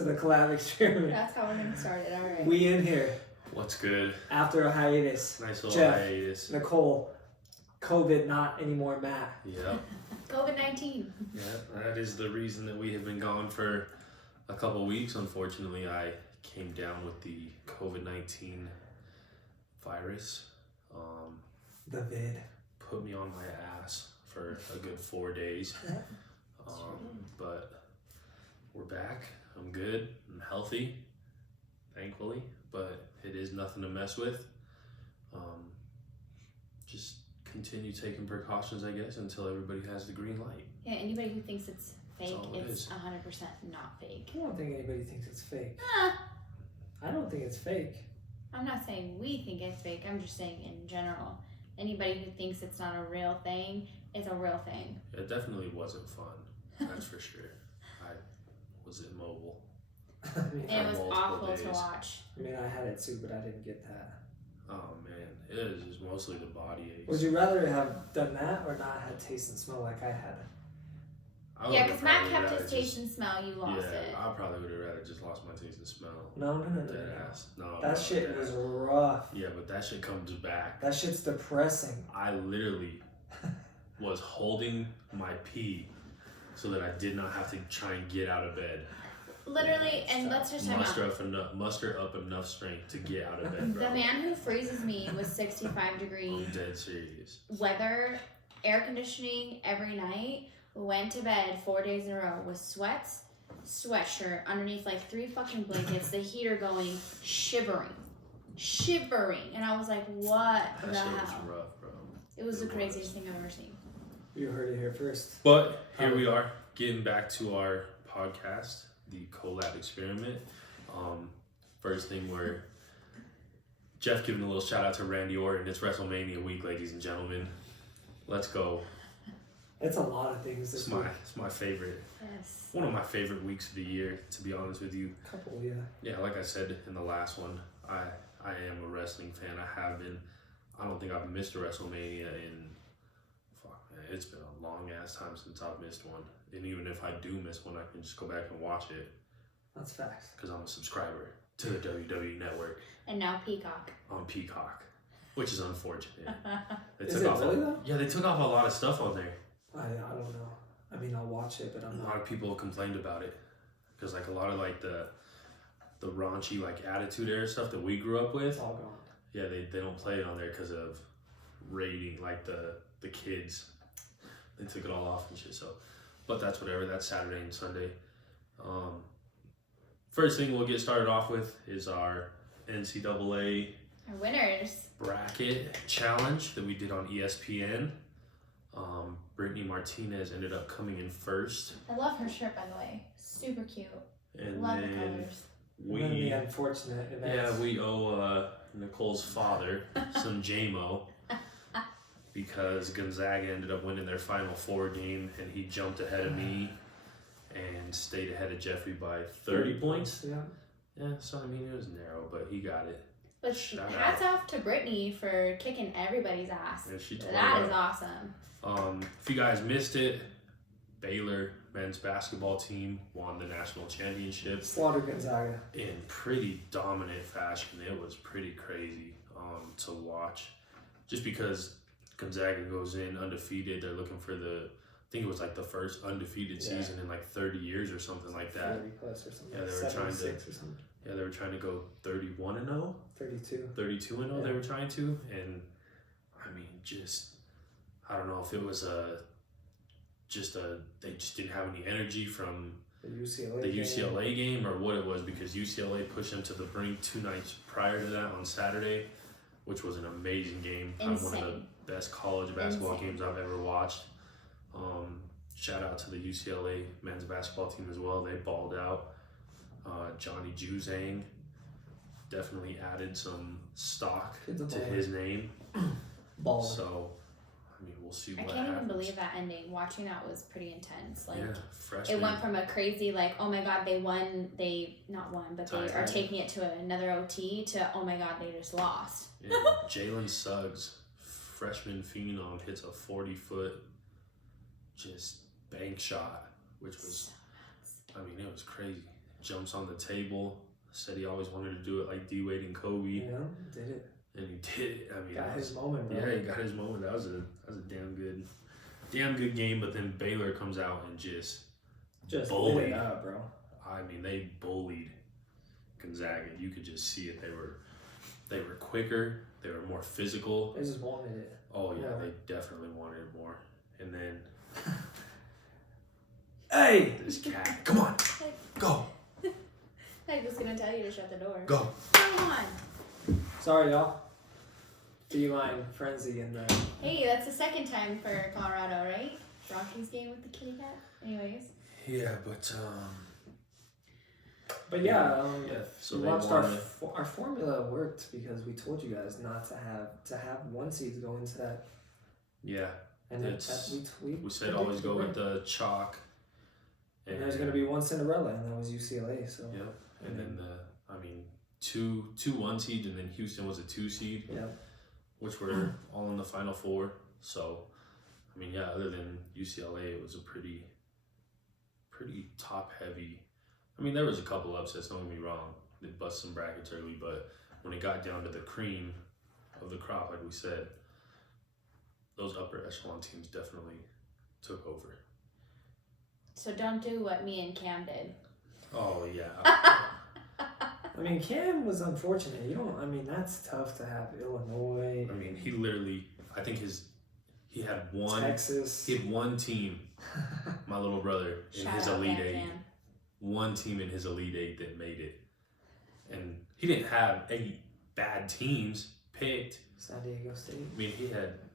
to the COLab experiment. That's how we're gonna start it. All right. We in here What's good? after a hiatus. Nice little Jeff, hiatus. Nicole, COVID not anymore, Matt. Yep. COVID-19. Yeah, that is the reason that we have been gone for a couple weeks. Unfortunately, I came down with the COVID-19 virus. The vid. Put me on my ass for a good 4 days. But we're back. I'm good. I'm healthy, thankfully. But it is nothing to mess with. Just continue taking precautions, I guess, until everybody has the green light. Yeah, anybody who thinks it's fake, it's is. 100% not fake. I don't think anybody thinks it's fake. Ah, I don't think it's fake. I'm not saying we think it's fake. I'm just saying in general. Anybody who thinks it's not a real thing is a real thing. It definitely wasn't fun. That's for sure. I was immobile. I mean, And it was multiple awful days. to watch. I had it too, but I didn't get that. Oh man, it is just mostly the body aches. Would you rather have done that or not had taste and smell like I had? Yeah, because Matt kept his taste and smell. You lost it. I probably would have rather just lost my taste and smell. No. Dead ass. No. That shit was rough. Yeah, but that shit comes back. That shit's depressing. I literally was holding my pee so that I did not have to try and get out of bed. Literally, and let's just talk about muster up enough strength to get out of bed, bro. the man who freezes me was 65 degree I'm dead serious. weather, air conditioning every night. Went to bed 4 days in a row with sweats, sweatshirt underneath like 3 fucking blankets, the heater going, shivering, and I was like, what That the shit was hell? rough, bro. It was the craziest thing I've ever seen. You heard it here first. But here we are, getting back to our podcast, the COLab experiment. First thing where Jeff giving a little shout out to Randy Orton. It's WrestleMania week, ladies and gentlemen. Let's go. It's a lot of things this week. It's my favorite. Yes. One of my favorite weeks of the year, to be honest with you. Couple, yeah. Yeah, like I said in the last one, I am a wrestling fan. I have been. I don't think I've missed a WrestleMania in, it's been a long ass time since I've missed one. And even if I do miss one, I can just go back and watch it. That's facts. Because I'm a subscriber to the WWE Network. And now Peacock. On Peacock, which is unfortunate. Is it really though? Yeah, they took off a lot of stuff on there. I don't know. I'll watch it, but I'm A not. lot of people complained about it. Because like a lot of like the raunchy like Attitude Era stuff that we grew up with. It's all gone. Yeah, they don't play it on there because of rating, like the kids. They took it all off and shit, so. But that's whatever, that's Saturday and Sunday. First thing we'll get started off with is our NCAA Our winners. bracket challenge that we did on ESPN. Brittany Martinez ended up coming in first. I love her shirt, by the way. Super cute. And Love the then colors. One of the unfortunate events. we owe Nicole's father some JMO because Gonzaga ended up winning their Final Four game and he jumped ahead of me and stayed ahead of Jeffrey by 30 points. Yeah. Yeah, so I mean it was narrow, but he got it. But hats off to Brittany for kicking everybody's ass. Yeah, she tore That it is up. awesome. If you guys missed it, Baylor men's basketball team won the national championship Slaughter Gonzaga. in pretty dominant fashion. It was pretty crazy to watch. Just because Gonzaga goes in undefeated, they're looking for I think it was like the first undefeated season in like 30 years or something like that. 40 plus or something. Yeah, they were trying to. 76 or something. Yeah, they were trying to go 31-0. 32. 32-0 Yeah. they were trying to, and I mean I don't know if it was they just didn't have any energy from The UCLA UCLA game or what it was, because UCLA pushed them to the brink 2 nights prior to that on Saturday, which was an amazing game. One of the best college basketball games I've ever watched. Shout out to the UCLA men's basketball team as well. They balled out. Johnny Juzang definitely added some stock to his name. Ball. So, I mean, we'll see what happens. I can't even believe that ending. Watching that was pretty intense. Like, yeah, freshman. it went from a crazy, like, oh my god, they won. They not won, but they are taking it to another OT to, oh my god, they just lost. Yeah, Jalen Suggs, freshman phenom, hits a 40-foot just bank shot, which was, I mean, it was crazy. jumps on the table. Said he always wanted to do it like D-Wade and Kobe. You know, did it. And he did it. I mean, Got his moment, bro. Yeah, he got his moment. That was a damn good game. But then Baylor comes out and just bullied. Lit it up, bro. I mean, they bullied Gonzaga. You could just see it. They were quicker. They were more physical. They just wanted it. Oh yeah, they definitely wanted it more. And then, hey, this cat, come on, go. I was gonna tell you to shut the door. Go. Come on. Sorry, y'all. Feline frenzy in the. Hey, that's the second time for Colorado, right? Rockies game with the kitty cat. Anyways. Yeah, but so we watched our formula worked because we told you guys not to have one seeds go into that. Yeah, and we said always go with the chalk. And there's gonna be one Cinderella, and that was UCLA. So yep, and then two 1 seeds, and then Houston was a 2 seed. Yeah, which were all in the Final Four. So, I mean, yeah, other than UCLA, it was a pretty top heavy. I mean, there was a couple upsets, don't get me wrong. They bust some brackets early, but when it got down to the cream of the crop, like we said, those upper echelon teams definitely took over. So don't do what me and Cam did. Oh, yeah. I mean, Cam was unfortunate. That's tough to have Illinois. I mean, he literally, I think he had one. Texas. He had one team, my little brother, in his Elite Eight. One team in his Elite Eight that made it. And he didn't have 8 bad teams picked. San Diego State. I mean,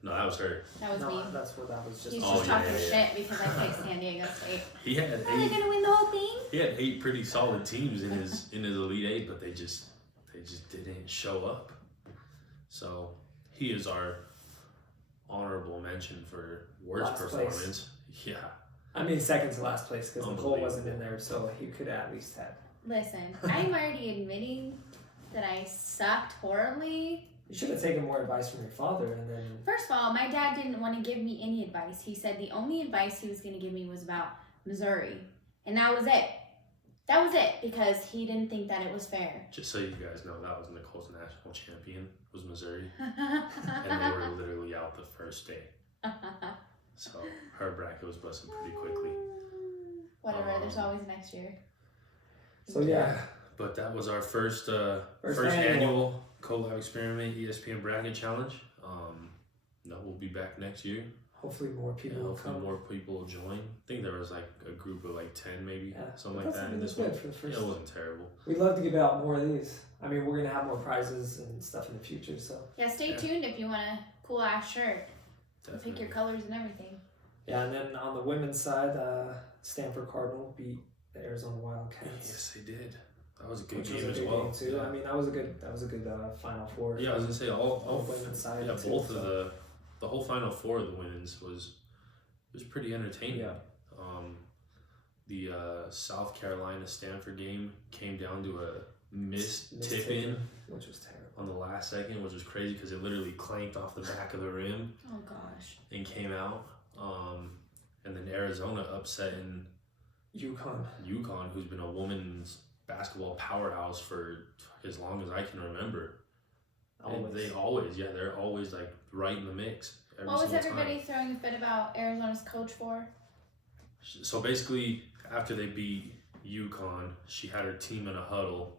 that was her. That was me. That's what that was just. He's just talking shit because I picked San Diego State. He had 8. Are they gonna win the whole thing? He had 8 pretty solid teams in his Elite Eight, but they just didn't show up. So he is our honorable mention for worst last performance. Place. Yeah. I mean, second to last place because Nicole wasn't in there, so he could at least have. Listen, I'm already admitting that I sucked horribly. You should have taken more advice from your father, and then. First of all, my dad didn't want to give me any advice. He said the only advice he was going to give me was about Missouri, and that was it. That was it because he didn't think that it was fair. Just so you guys know, that was Nicole's national champion was Missouri, and they were literally out the first day. So her bracket was busted pretty quickly. Whatever, there's always next year. So yeah. But that was our first annual COLab Experiment ESPN Bracket Challenge. We'll be back next year. Hopefully more people will come. More people will join. I think there was like a group of like 10 maybe, something like that. And this good for the first. It wasn't terrible. We'd love to give out more of these. I mean, we're going to have more prizes and stuff in the future, so. Yeah, stay tuned if you want a cool ass shirt. Definitely. Pick your colors and everything. Yeah, and then on the women's side, Stanford Cardinal beat the Arizona Wildcats. Yes, they did. That was a good Which game was a as good well. Game too. Yeah. I mean, that was a good Final Four. Yeah, I was gonna say all women's side. Yeah, too, both of the whole Final Four of the women's was pretty entertaining. Yeah. The South Carolina Stanford game came down to a missed tip in, which was terrible on the last second, which was crazy because it literally clanked off the back of the rim. Oh gosh. And came out. And then Arizona upsetting UConn, who's been a women's basketball powerhouse for as long as I can remember. They're always like right in the mix. What was everybody throwing a fit about Arizona's coach for? So basically, after they beat UConn, she had her team in a huddle,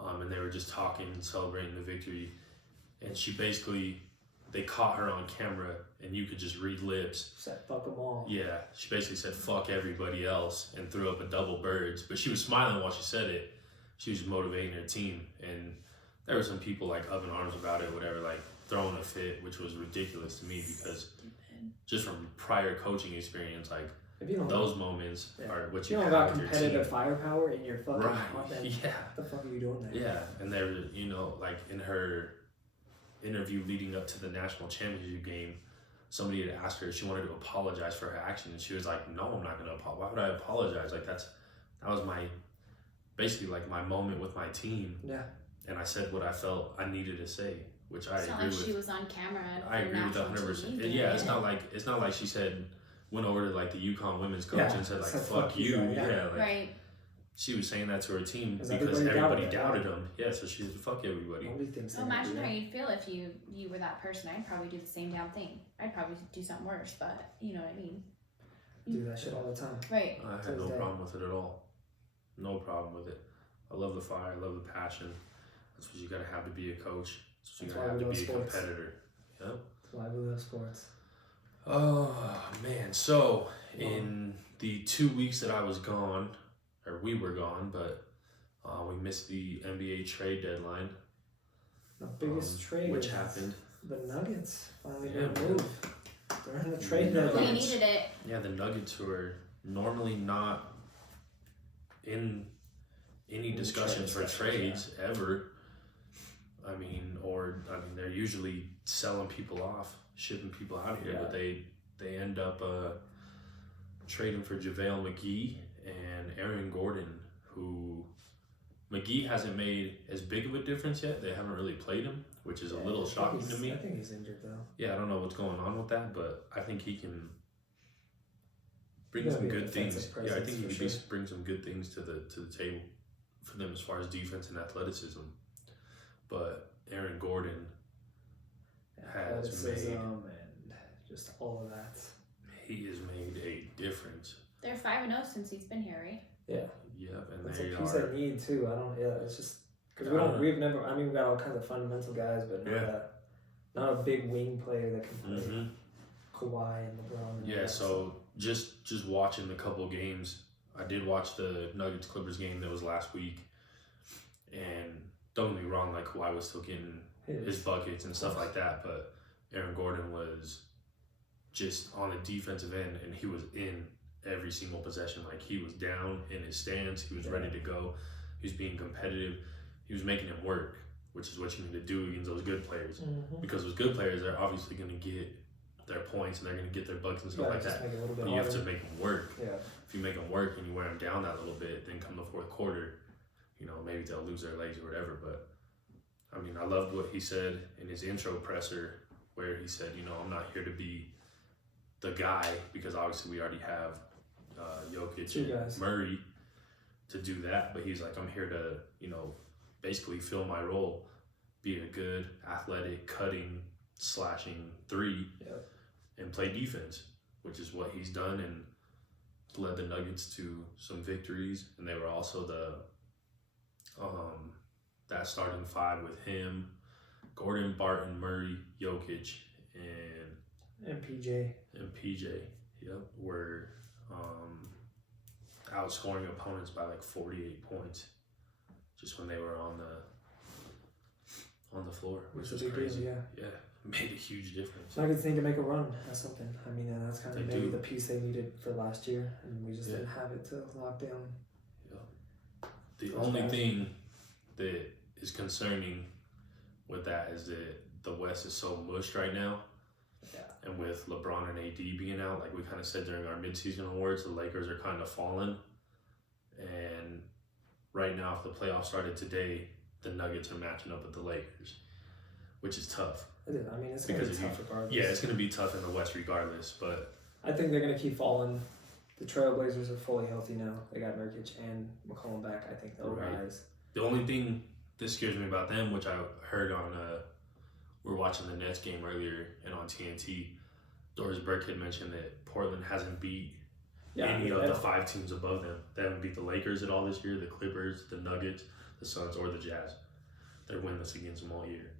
and they were just talking and celebrating the victory. And they caught her on camera, and you could just read lips. Said fuck them all. Yeah, she basically said fuck everybody else and threw up a double birds. But she was smiling while she said it. She was motivating her team, and there were some people like up in arms about it, whatever, like throwing a fit, which was ridiculous to me because just from prior coaching experience, like those moments are what you have about with your team. competitive firepower in your fucking offense. Yeah. What the fuck are you doing there? Yeah, and there, like in her interview leading up to the national championship game, somebody had asked her if she wanted to apologize for her action, and she was like, "No, I'm not gonna apologize. Why would I apologize? Like that was basically like my moment with my team." Yeah. And I said what I felt I needed to say, which I agree with. She was on camera. I agree with 100%. Yeah, it's not like she went over to like the UConn women's coach and said like "fuck you." Yeah, like, right. she was saying that to her team 'Cause because everybody everybody doubted doubted him. Yeah, so she's fuck everybody. Nobody thinks Well, they're gonna imagine do how that. you'd feel if you were that person. I'd probably do the same damn thing. I'd probably do something worse, but you know what I mean. Do that shit all the time. Right. I To had no this day. problem with it at all. No problem with it. I love the fire. I love the passion. That's what you gotta have to be a coach. That's what you That's gotta why have we to love be a sports. competitor. Yeah. That's why we love sports. Oh man. So in the 2 weeks that I was gone, or we were gone, but we missed the NBA trade deadline. The biggest trade which is happened. The Nuggets finally Yeah, gonna move. They're in the trade Yeah. We deadline. needed it. Yeah, the Nuggets who are normally not in any In discussions for trade trades ever. I mean, they're usually selling people off, shipping people out of here, Yeah. but they end up trading for JaVale McGee and Aaron Gordon, who McGee hasn't made as big of a difference yet. They haven't really played him, which is a little shocking to me. I think he's injured though. Yeah, I don't know what's going on with that, but I think he can bring He's some gonna be a good things. defensive Yeah, I think presence he for can sure. bring some good things to the table for them as far as defense and athleticism. But Aaron Gordon has Athleticism made and just all of that. he has made a difference. They're 5-0 since he's been here, right? Yeah, Yep, and that's they a piece are. I need too. I don't. Yeah, it's just because Yeah. we've never. I mean, we got all kinds of fundamental guys, but not a big wing player that can play Mhm. Kawhi and LeBron. And all Yeah, that. so just watching the couple games, I did watch the Nuggets Clippers game that was last week, and don't get me wrong, like Kawhi was still getting his buckets and stuff like that, but Aaron Gordon was just on the defensive end, and he was in every single possession. Like, he was down in his stance, he was ready to go, he was being competitive, he was making him work, which is what you need to do against those good players. Mhm. Because those good players, they're obviously going to get their points and they're going to get their buckets and stuff Yeah, like just that. make it a little bit But you have to harder. make them work. Yeah, If you make them work and you wear them down that little bit, then come the fourth quarter, you know, maybe they'll lose their legs or whatever. But I mean, I loved what he said in his intro presser, where he said, you know, I'm not here to be the guy, because obviously we already have Jokic Two and guys. Murray to do that. But he's like, I'm here to, you know, basically fill my role, be a good, athletic, cutting, slashing three, Yep. and play defense, which is what he's done and led the Nuggets to some victories. And they were also the that starting five with him, Gordon, Barton, Murray, Jokic, and PJ. and PJ. Yep, were outscoring opponents by like 48 points, just when they were on the floor, which was a big crazy. deal, Yeah, made a huge difference. Nuggets need to make a run at something. I mean, and that's kind of They maybe do. the piece they needed for last year, and we just Yeah. didn't have it to lock down. The First only round. thing that is concerning with that is that the West is so mushed right now. Yeah. And with LeBron and AD being out, like we kind of said during our midseason awards, the Lakers are kind of falling. And right now, if the playoffs started today, the Nuggets are matching up with the Lakers, which is tough. It is. I mean, it's going to be tough regardless. Yeah, it's going to be tough in the West regardless. But I think they're going to keep falling. The Trailblazers are fully healthy now. They got Nurkic and McCollum back. I think they'll Right. rise. the only thing that scares me about them, which I heard on, we were watching the Nets game earlier and on TNT, Doris Burke had mentioned that Portland hasn't beat any of the 5 teams above them. They haven't beat the Lakers at all this year, the Clippers, the Nuggets, the Suns, or the Jazz. They're winless against them all year.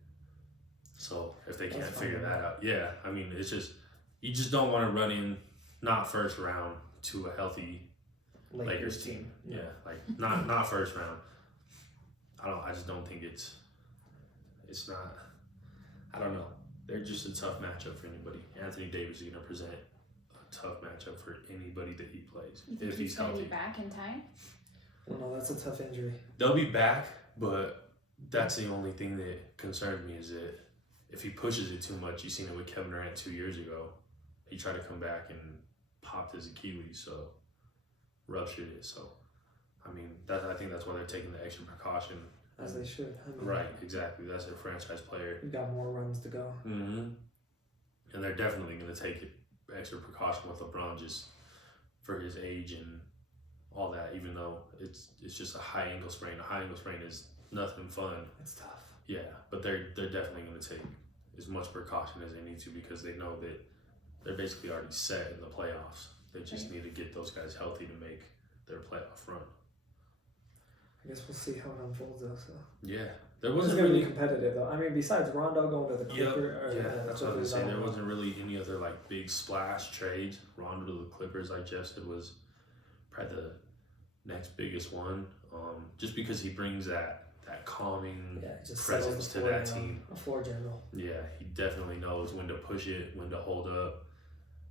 So if they can't That's figure fine. that out, yeah, I mean, it's just, you just don't want to run in, not first round, to a healthy Lakers team. Yeah, like not first round. I just don't think it's not, I don't know. They're just a tough matchup for anybody. Anthony Davis is going to present a tough matchup for anybody that he plays, You think if he's he's going to healthy. be back in time? Well, no, that's a tough injury. They'll be back, but that's the only thing that concerns me, is that if he pushes it too much, you seen it with Kevin Durant 2 years ago. He tried to come back and popped his Achilles, so ruptured it. So, I mean, I think that's why they're taking the extra precaution. As they should. I mean, Right, exactly. That's their franchise player. We've got more runs to go. Mm-hmm. And they're definitely going to take extra precaution with LeBron, just for his age and all that. Even though it's just a high ankle sprain. A high ankle sprain is nothing fun. It's tough. Yeah, but they're definitely going to take as much precaution as they need to because they know that they're basically already set in the playoffs. They just need to get those guys healthy to make their playoff run. I guess we'll see how it unfolds though. So. Yeah, there It's wasn't gonna really be competitive though. I mean, besides Rondo going to the Clippers. that's what I was saying. There wasn't really any other like big splash trades. Rondo to the Clippers, like Jeff said, was probably the next biggest one. Just because he brings that calming presence to that team. A floor general. Yeah, he definitely knows when to push it, when to hold up.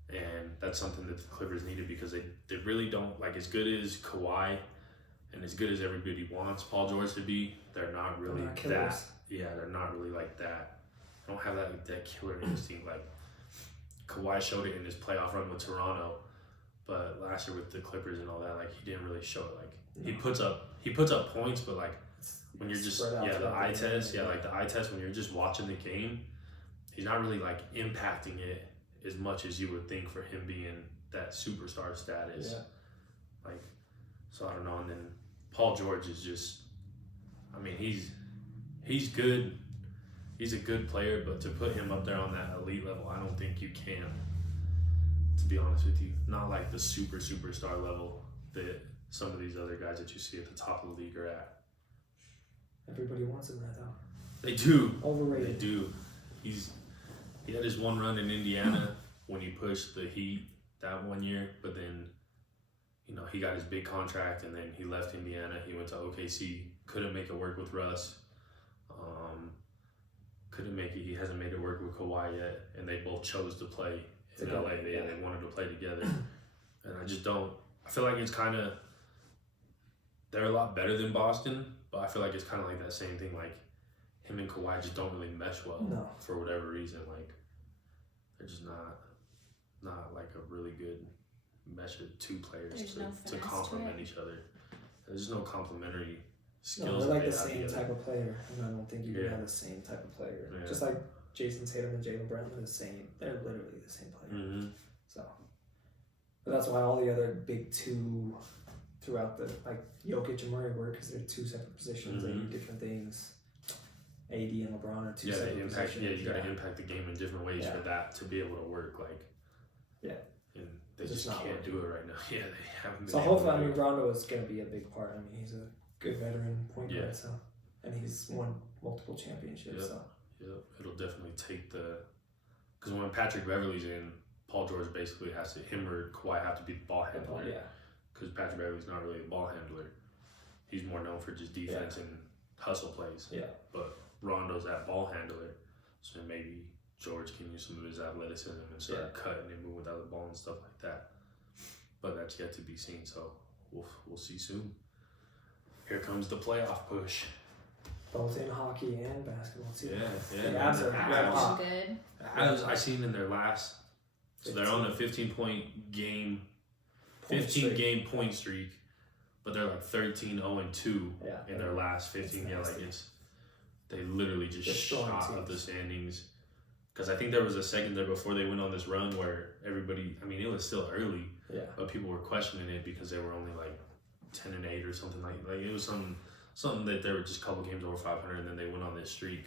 And that's something that the Clippers needed because they really don't, like, as good as Kawhi and as good as everybody wants Paul George to be, they're not really that. Yeah, they're not really like that. They don't have that killer instinct. Like, Kawhi showed it in his playoff run with Toronto, but last year with the Clippers and all that, like, he didn't really show it. Like, he puts up points, but, like, when you're just, the eye test, like, the eye test, when you're just watching the game, he's not really, like, impacting it as much as you would think for him being that superstar status. Yeah. Like, so I don't know. And then Paul George is just, I mean, he's good. He's a good player, but to put him up there on that elite level, I don't think you can, to be honest with you. Not like the superstar level that some of these other guys that you see at the top of the league are at. Everybody wants him right now. They do. Overrated. They do. He had his one run in Indiana when he pushed the Heat that one year, but then, you know, he got his big contract and then he left Indiana. He went to OKC, couldn't make it work with Russ. Couldn't make it. He hasn't made it work with Kawhi yet, and they both chose to play in LA. They wanted to play together, and I just don't. I feel like it's kind of. They're a lot better than Boston, but I feel like it's kind of like that same thing. Like, him and Kawhi just don't really mesh well for whatever reason. Like, they're just not like a really good mesh of two players to complement each other. There's just no complementary skills. No, they're like the same type of player, and I don't think you can have the same type of player. Yeah. Just like Jason Tatum and Jaylen Brown are the same. They're literally the same player. Mm-hmm. So, but that's why all the other big two throughout the, like, Jokic and Murray were, because they're two separate positions. They do different things. AD and LeBron are two separate positions. Yeah, you got to impact the game in different ways for that to be able to work. Like, and they just can't do it right now. Yeah, they haven't been. So hopefully, I mean, Rondo is going to be a big part. I mean, he's a good veteran point guard, so, and he's won multiple championships. So it'll definitely take because when Patrick Beverly's in, Paul George basically has to, him or Kawhi have to be the ball handler. Yeah. Because Patrick Beverly's not really a ball handler. He's more known for just defense and hustle plays. Yeah. But Rondo's that ball handler, so maybe George can use some of his athleticism and start cutting and moving without the ball and stuff like that. But that's yet to be seen, so we'll see soon. Here comes the playoff push. Both in hockey and basketball too. Yeah. The Avs are good. Avs, I seen in their last, so they're on a 15-point game, 15-game point streak, but they're like 13-0-2 in their last 15. Yeah, like they literally just shot up the standings. Because I think there was a second there before they went on this run where everybody, I mean, it was still early, but people were questioning it because they were only like 10-8 or something like it was something that they were just a couple games over 500, and then they went on this streak.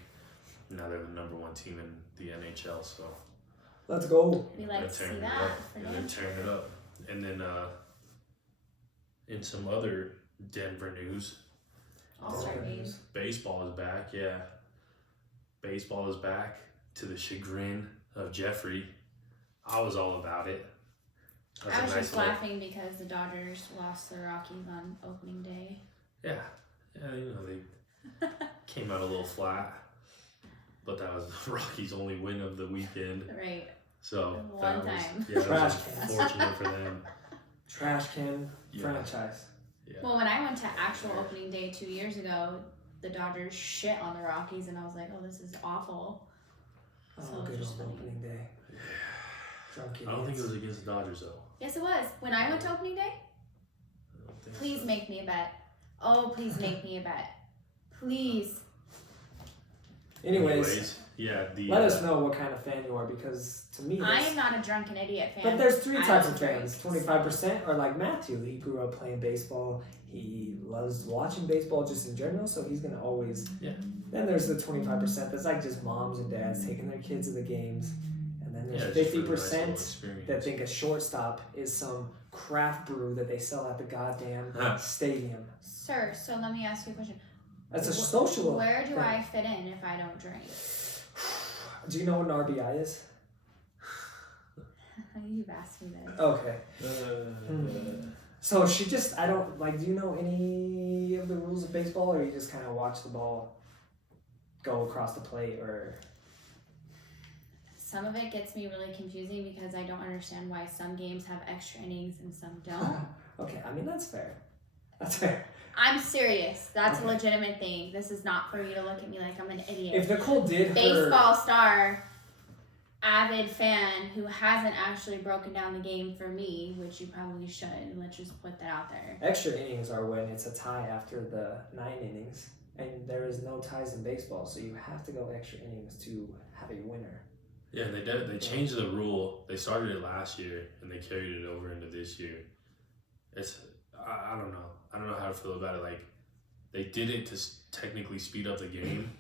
Now they're the number one team in the NHL. So let's go. We like to see that. They're tearing it up. And then in some other Denver news, All-Star game. Baseball is back. Yeah, baseball is back to the chagrin of Jeffrey. I was all about it. I was just laughing because the Dodgers lost the Rockies on opening day. Yeah, you know, they came out a little flat, but that was the Rockies' only win of the weekend. Right. So One time. That was fortunate for them. Trash can franchise. Yeah. Well, when I went to actual opening day 2 years ago, the Dodgers shit on the Rockies, and I was like, oh, this is awful. Oh, good on opening day. I don't think it was against the Dodgers, though. Yes, it was. When I went to opening day, please make me a bet. Oh, please make me a bet. Please. Anyways, Yeah, let us know what kind of fan you are, because to me, I am not a drunken idiot fan. But there's three I types don't of fans. drink, 25% are like Matthew. He grew up playing baseball. He loves watching baseball just in general, so he's gonna always. Yeah. Then there's the 25% that's like just moms and dads taking their kids to the games, and then there's just for 50% the nice experience. that think a shortstop is some craft brew that they sell at the goddamn stadium. Sir, so let me ask you a question. That's a social. Where do thing. I fit in if I don't drink? Do you know what an RBI is? You've asked me this. Okay. So she just, I don't, like, do you know any of the rules of baseball, or you just kind of watch the ball go across the plate, or? Some of it gets me really confusing because I don't understand why some games have extra innings and some don't. Okay, I mean, that's fair. That's fair. I'm serious. That's a legitimate thing. This is not for you to look at me like I'm an idiot. If Nicole did baseball star, avid fan who hasn't actually broken down the game for me, which you probably should, and let's just put that out there. Extra innings are when it's a tie after the 9 innings, and there is no ties in baseball, so you have to go extra innings to have a winner. Yeah, they changed the rule. They started it last year, and they carried it over into this year. It's I don't know. I don't know how to feel about it. Like, they did it to technically speed up the game,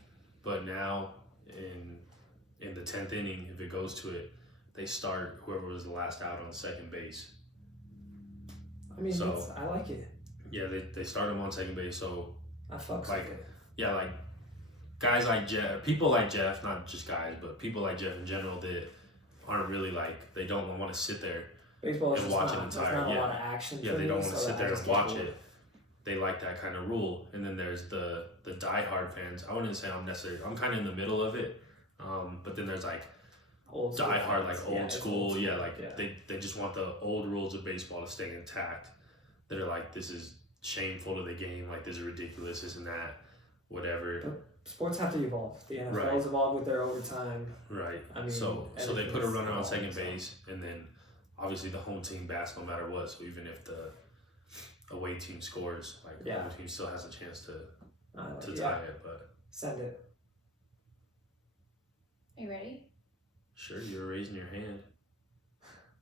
but now in the 10th inning, if it goes to it, they start whoever was the last out on second base. I mean, I like it. Yeah, they start them on second base, so I fucks like with it. yeah, like guys like Jeff, people like Jeff, not just guys, but people like Jeff in general that aren't really like, they don't want to sit there baseball is and just watch not, an entire not a lot of action. Yeah, for they me, don't want to so sit I there just and watch can't do it. They like that kind of rule. And then there's the diehard fans. I wouldn't say I'm kind of in the middle of it. But then there's like old school diehard, fans. like old school. Old Yeah, like yeah. They just want the old rules of baseball to stay intact. That are like, this is shameful to the game. Like, this is ridiculous, this and that, whatever. But sports have to evolve. The NFL's Right. evolved with their overtime. Right. I mean, so they put a runner on second so. base, and then obviously the home team bats no matter what. So even if the away team scores, like the home team still has a chance to tie it. But send it. Are you ready? Sure, you were raising your hand.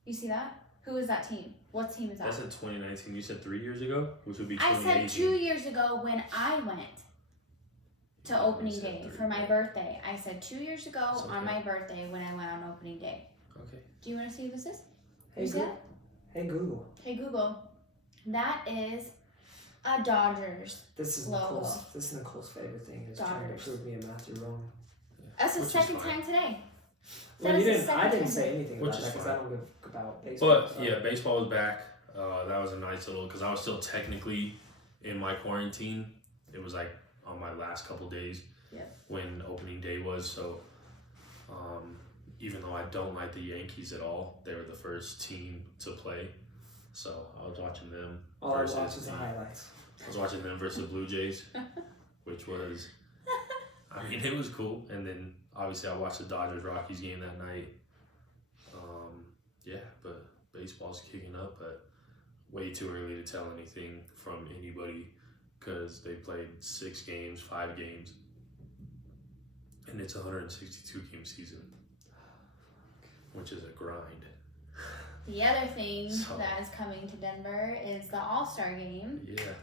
You see that? Who is that team? What team is that? That's in 2019. You said 3 years ago, which would be I 2018. said 2 years ago when I went to opening day for my birthday. I said 2 years ago on my birthday when I went on opening day. Okay. Do you want to see who this is? Hey, Hey Google. Hey Google. That is a Dodgers. This is logo. Nicole's favorite thing, is trying to Dodgers. prove me and Matthew wrong. That's the Which is second fine. time today. Well, I didn't say anything Which about is that because fine. I don't give about baseball. But so. yeah, baseball was back. That was a nice little, because I was still technically in my quarantine. It was like on my last couple days when opening day was. So even though I don't like the Yankees at all, they were the first team to play. So I was watching them. All I watch is the highlights. I was watching them versus the Blue Jays, which was, I mean, it was cool. And then obviously I watched the Dodgers-Rockies game that night. Yeah, but baseball's kicking up, but way too early to tell anything from anybody because they played 5 games, and it's a 162 game season, which is a grind. The other thing that is coming to Denver is the All-Star game. Yeah.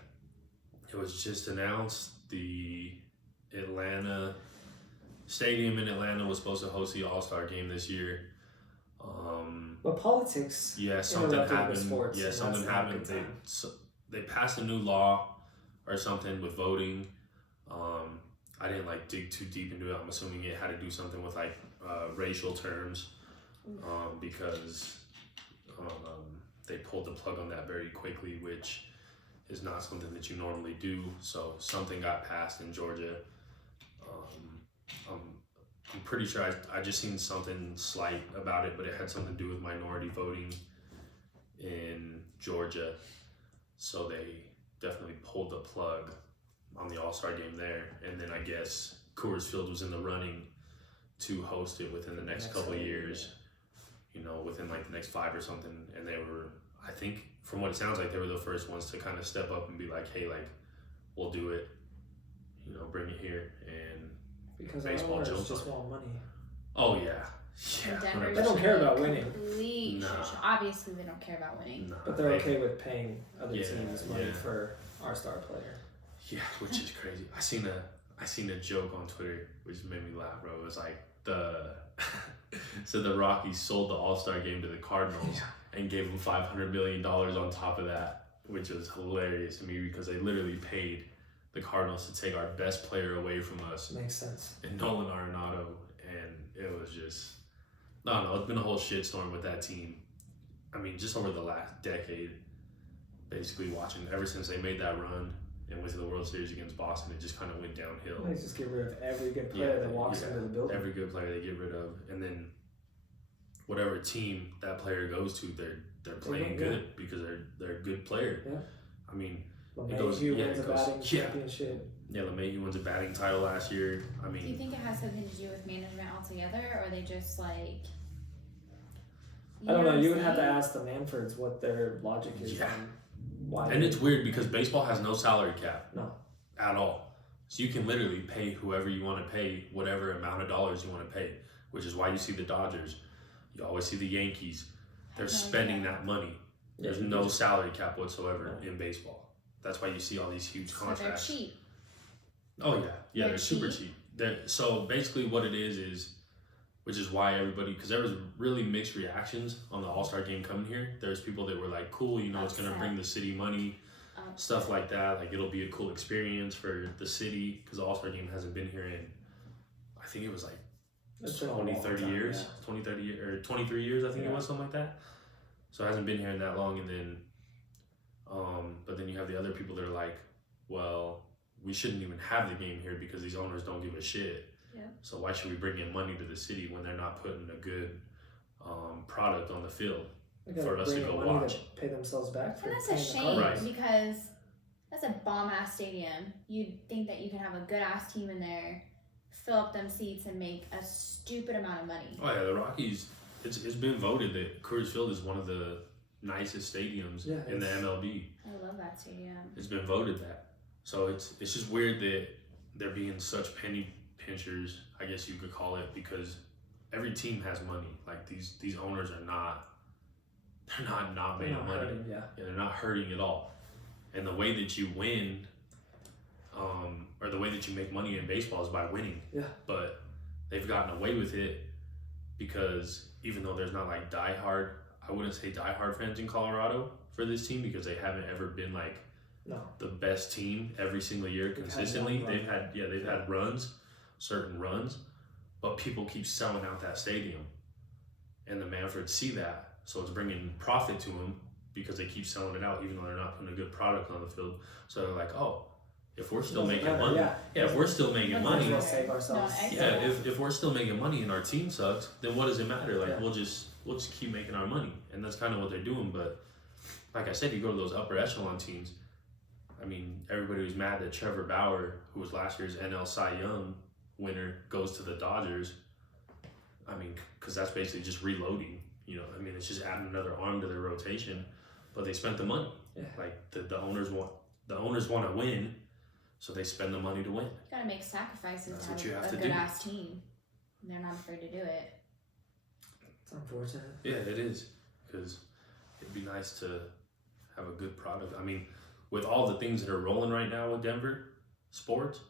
It was just announced. The Atlanta Stadium in Atlanta was supposed to host the All-Star game this year. But politics. Yeah, something happened. Sports, Yeah, something happened. They passed a new law or something with voting. I didn't like dig too deep into it. I'm assuming it had to do something with like racial terms, because they pulled the plug on that very quickly, which is not something that you normally do. So something got passed in Georgia. I'm pretty sure I just seen something slight about it, but it had something to do with minority voting in Georgia. So they definitely pulled the plug on the All-Star game there. And then I guess Coors Field was in the running to host it within the next couple of years, you know, within like the next 5 or something. And they were, I think, from what it sounds like, they were the first ones to kind of step up and be like, hey, like, we'll do it, you know, bring it here. And Because baseball owners jump just on it. want money. Oh yeah. Yeah. Denver They don't care about winning. Nah. Obviously, they don't care about winning. Nah, But they're okay with paying other teams money yeah. for our star player. Yeah, which is crazy. I seen a joke on Twitter which made me laugh, bro. It was like so the Rockies sold the All-Star game to the Cardinals and gave them $500 million on top of that, which was hilarious to me because they literally paid the Cardinals to take our best player away from us. Makes sense. And Nolan Arenado, and it was just, I don't know, it's been a whole shitstorm with that team. I mean, just over the last decade, basically watching ever since they made that run and went to the World Series against Boston, it just kind of went downhill. They just get rid of every good player that walks into the building. Every good player they get rid of, and then whatever team that player goes to, they're playing good because they're a good player. Yeah. I mean, LeMahieu wins a batting championship. Yeah, LeMahieu wins a batting title last year. I mean, do you think it has something to do with management altogether, or are they just like? I don't know. You would have to ask the Manfords what their logic is on why. And it's weird because baseball has no salary cap. No. At all. So you can literally pay whoever you want to pay, whatever amount of dollars you want to pay, which is why you see the Dodgers. You always see the Yankees. They're spending that money. There's no salary cap whatsoever in baseball. That's why you see all these huge contracts. They're cheap. Oh yeah, yeah, they're super cheap. So basically, what it is, which is why everybody, because there was really mixed reactions on the All-Star game coming here. There's people that were like, "Cool, it's gonna bring the city money, stuff like that. Like it'll be a cool experience for the city because the All-Star game hasn't been here in, I think it was like 20, 30 years, yeah. 20, 30 years, or 23 years, I think it was, something like that. So it hasn't been here in that long, and then, but then you have the other people that are like, well, we shouldn't even have the game here because these owners don't give a shit. Yeah. So why should we bring in money to the city when they're not putting a good product on the field for us to go watch? To pay themselves back for and that's a shame because that's a bomb-ass stadium. You'd think that you can have a good-ass team in there, fill up them seats, and make a stupid amount of money. Oh yeah, the Rockies, it's been voted that Coors Field is one of the nicest stadiums in the MLB. I love that stadium. It's been voted that. So it's just weird that they're being such penny pinchers, I guess you could call it, because every team has money. Like these owners are not making money. Hurting, they're not hurting at all. And the way that you win, or the way that you make money in baseball is by winning. Yeah. But they've gotten away with it because even though there's not like diehard, I wouldn't say diehard fans in Colorado for this team because they haven't ever been like the best team every single year consistently. They've had runs, certain runs, but people keep selling out that stadium, and the Manfords see that, so it's bringing profit to them because they keep selling it out even though they're not putting a good product on the field. So they're like, oh, if we're still making money, if we're still making money, we'll save ourselves. If we're still making money and our team sucks, then what does it matter? Like we'll just keep making our money, and that's kind of what they're doing. But like I said, you go to those upper echelon teams. I mean, everybody was mad that Trevor Bauer, who was last year's NL Cy Young winner, goes to the Dodgers. I mean, because that's basically just reloading. I mean, it's just adding another arm to their rotation. But they spent the money. Yeah. Like the owners want to win, so they spend the money to win. You gotta make sacrifices to have a good ass team. And they're not afraid to do it. It's unfortunate. Yeah, it is, because it'd be nice to have a good product. I mean, with all the things that are rolling right now with Denver sports,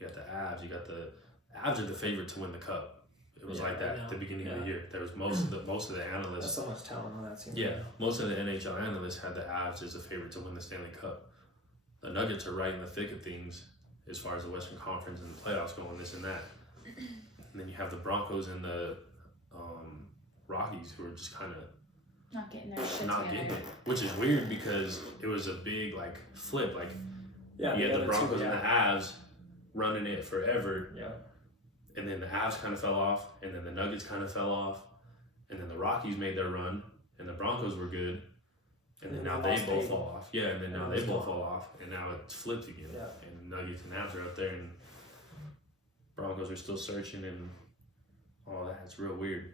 you got the Avs. The Avs are the favorite to win the Cup. It was like that at the beginning of the year. There was most of the analysts. There's so much talent on that team. Yeah, most of the NHL analysts had the Avs as the favorite to win the Stanley Cup. The Nuggets are right in the thick of things as far as the Western Conference and the playoffs going, this and that. And then you have the Broncos and the Rockies, who are just kind of not getting their shit not together. getting it, which is weird because it was a big flip. You had the Broncos and the Avs running it forever. Yeah. And then the Avs kind of fell off, and then the Nuggets kind of fell off, and then the Rockies made their run, and the Broncos were good, and then now they both fall off. Yeah, and then now they both fall off, and now it's flipped again. Yeah. And the Nuggets and Avs are up there, and Broncos are still searching, and all that. It's real weird.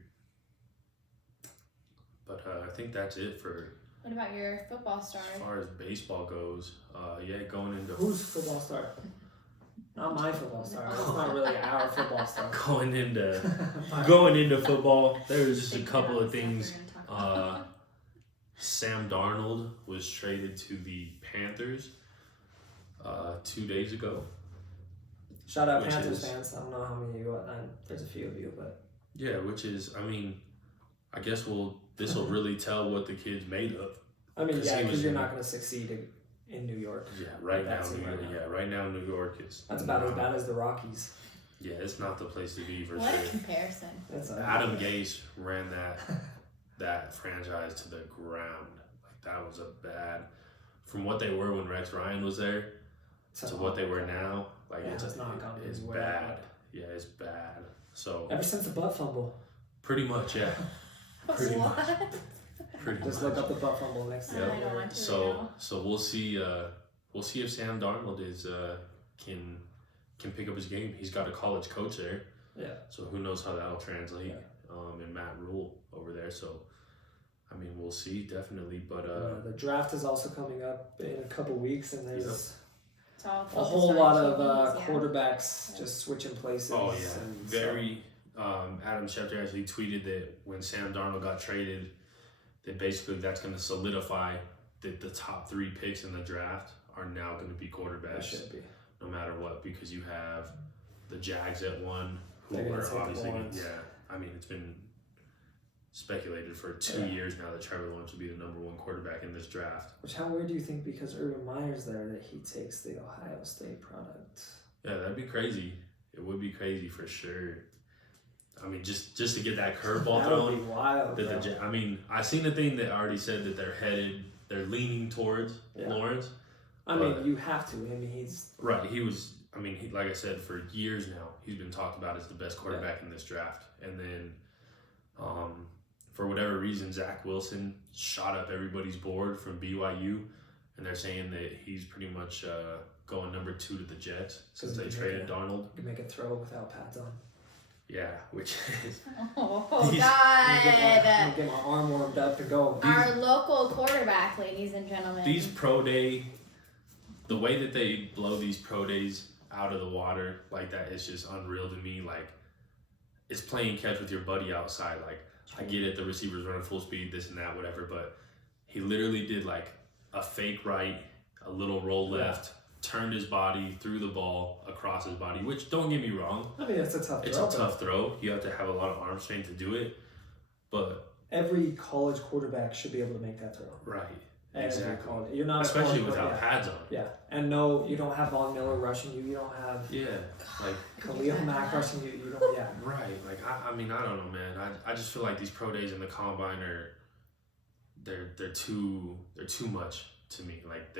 But I think that's it for. What about your football star? As far as baseball goes, going into. Who's football star? Not my football star. It's not really our football star. Going into football, there's just a couple of things. Sam Darnold was traded to the Panthers 2 days ago. Shout out Panthers fans. I don't know how many of you got. There's a few of you, but yeah, which is, I mean, I guess this will really tell what the kid's made of. I mean, yeah, because you're not going to succeed in New York. Yeah, right now New York is. That's about as bad as the Rockies. Yeah, it's not the place to be for what sure. What a comparison! Adam Gase ran that franchise to the ground. Like that was a bad. From what they were when Rex Ryan was there, to what they were now, like it's bad. Yeah, it's bad. So ever since the butt fumble. Pretty much, yeah. Pretty much. Just look up the butt fumble next to it. So we'll see. We'll see if Sam Darnold can pick up his game. He's got a college coach there. Yeah. So who knows how that'll translate. And Matt Rule over there. So I mean, we'll see definitely. But the draft is also coming up in a couple weeks, and there's a whole lot of quarterbacks just switching places. Oh yeah, Adam Schefter actually tweeted that when Sam Darnold got traded, that basically that's going to solidify that the top 3 picks in the draft are now going to be quarterbacks. Should be. No matter what, because you have the Jags at 1, who are obviously, I mean, it's been speculated for 2 years now that Trevor Lawrence will be the number 1 quarterback in this draft. Which, how weird do you think, because Urban Meyer's there, that he takes the Ohio State product? Yeah, that'd be crazy. It would be crazy for sure. I mean, just to get that curveball thrown. That would be wild. I mean, I seen the thing that already said that they're leaning towards Lawrence. I mean, you have to. I mean, he's... Right, like I said, for years now, he's been talked about as the best quarterback in this draft. And then, for whatever reason, Zach Wilson shot up everybody's board from BYU. And they're saying that he's pretty much going number 2 to the Jets since they traded Darnold. You can make a throw without pads on. Yeah, which is... Oh, God. Get my arm warmed up to go. Our local quarterback, ladies and gentlemen. These pro day, the way that they blow these pro days out of the water like that is just unreal to me. Like, it's playing catch with your buddy outside. Like, I get it, the receiver's running full speed, this and that, whatever, but he literally did like a fake right, a little roll left, turned his body, threw the ball across his body, which, don't get me wrong. I mean, it's a tough throw. It's a tough throw. You have to have a lot of arm strength to do it, but... Every college quarterback should be able to make that throw. Right. Exactly. You're not especially without pads on. Yeah, and no, you don't have Von Miller rushing you. You don't have like Khalil Mack rushing you. You don't. Yeah. Right. Like I mean, I don't know, man. I just feel like these pro days in the combine they're too much to me. Like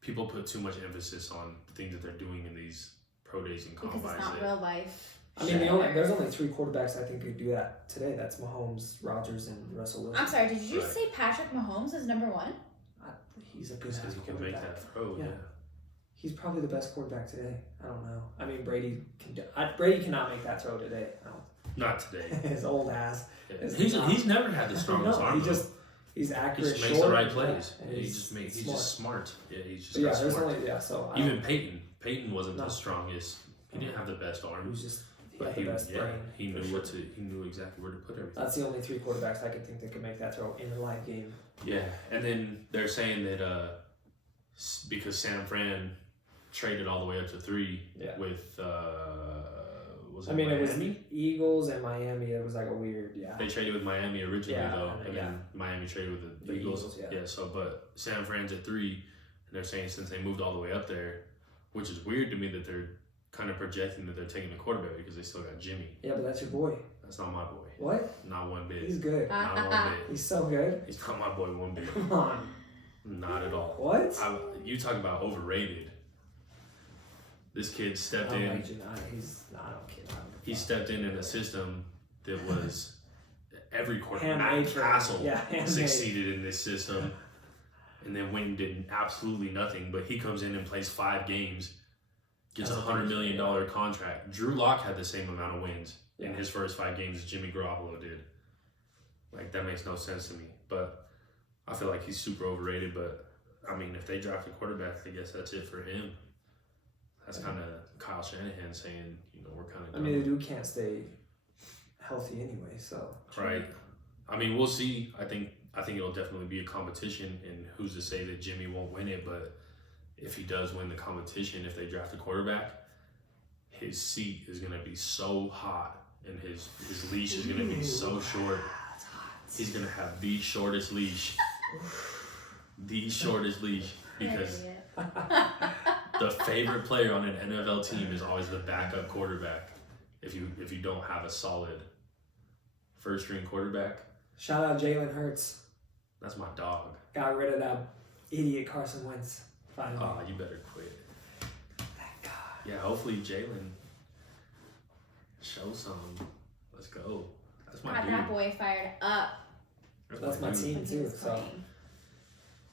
people put too much emphasis on the things that they're doing in these pro days and combines. Because it's not real life. I mean, there's only 3 quarterbacks I think could do that today. That's Mahomes, Rodgers, and Russell Wilson. I'm sorry. Did you say Patrick Mahomes is number 1? He's a good ass quarterback. He can make that throw. Yeah. He's probably the best quarterback today. I don't know. I mean, Brady cannot make that throw today. Not today. His old ass. Yeah. He's never had the strongest arm. He's accurate. He just makes the right plays. Yeah, he's just smart. Yeah, he's just smart. Even Peyton wasn't the strongest. He didn't have the best arm. He was just the best brain. He knew exactly where to put everything. That's the only 3 quarterbacks I could think that could make that throw in a live game. Yeah, and then they're saying that because San Fran traded all the way up to 3 with Miami? It was Eagles and Miami. It was like a weird They traded with Miami originally though, and then Miami traded with the Eagles. So but San Fran's at 3, and they're saying since they moved all the way up there, which is weird to me that they're kind of projecting that they're taking a quarterback because they still got Jimmy. Yeah, but that's your boy. That's not my boy. What? Not one bit. He's good. Not one bit. He's so good. He's not my boy one bit. Come on. Not at all. What? You talk about overrated. This kid stepped in. I don't care. He stepped in a system that was every quarterback. Matt Castle succeeded in this system, and then went and did absolutely nothing. But he comes in and plays 5 games, gets a $100 million contract. Drew Lock had the same amount of wins in his first 5 games as Jimmy Garoppolo did. Like, that makes no sense to me. But I feel like he's super overrated. But I mean, if they draft a quarterback, I guess that's it for him. That's kind of Kyle Shanahan saying, we're kind of. I mean, the dude can't stay healthy anyway, so. Right. I mean, we'll see. I think it'll definitely be a competition, and who's to say that Jimmy won't win it? But if he does win the competition, if they draft a quarterback, his seat is gonna be so hot, and his leash is gonna be so short. He's gonna have the shortest leash, because the favorite player on an NFL team is always the backup quarterback. If you don't have a solid first string quarterback. Shout out Jalen Hurts. That's my dog. Got rid of that idiot Carson Wentz. Finally. Oh, you better quit. That guy. Yeah, hopefully Jalen shows some. Let's go. That's my Got dude. that boy fired up. That's my dude. team when he too. was So playing.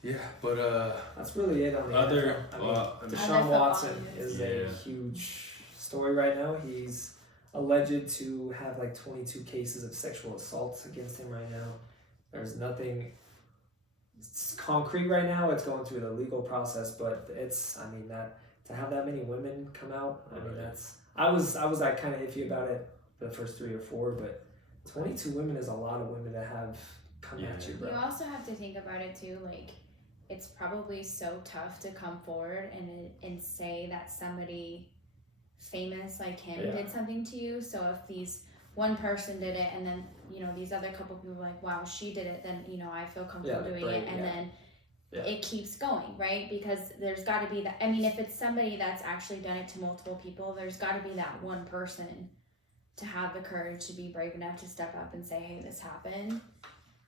Yeah, but that's really it on the other. NFL. I mean, Well, Deshaun Watson news. is a huge story right now. He's alleged to have like 22 cases of sexual assault against him right now. There's nothing concrete right now. It's going through the legal process, but that to have that many women come out, I was like kind of iffy about it the first 3 or 4, but 22 women is a lot of women to have come at you, bro. You also have to think about it too, like it's probably so tough to come forward and say that somebody famous like him did something to you. So if these one person did it and then these other couple people are like, wow, she did it, then I feel comfortable doing it, and then it keeps going, right? Because there's got to be that. I mean, if it's somebody that's actually done it to multiple people, there's got to be that one person to have the courage to be brave enough to step up and say, hey, this happened.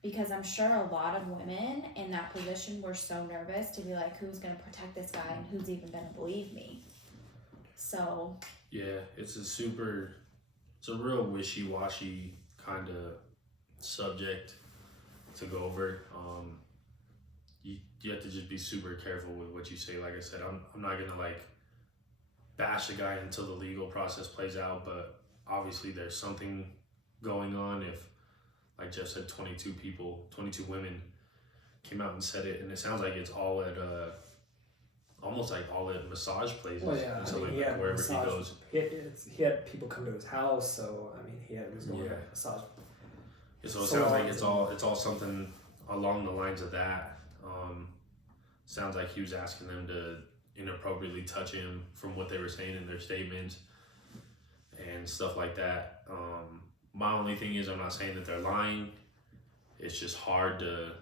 Because I'm sure a lot of women in that position were so nervous to be like, who's going to protect this guy and who's even going to believe me? So yeah, it's a real wishy-washy kind of subject to go over. You have to just be super careful with what you say. Like I said, I'm not gonna like bash the guy until the legal process plays out, but obviously there's something going on. If, like Jeff said, 22 women came out and said it, and it sounds like it's all at almost like all at massage places. Well, yeah, so he had wherever massage, he goes. He had people come to his house, so he was going to massage. So it sounds like it's all something along the lines of that. Sounds like he was asking them to inappropriately touch him from what they were saying in their statements and stuff like that. My only thing is, I'm not saying that they're lying. It's just hard to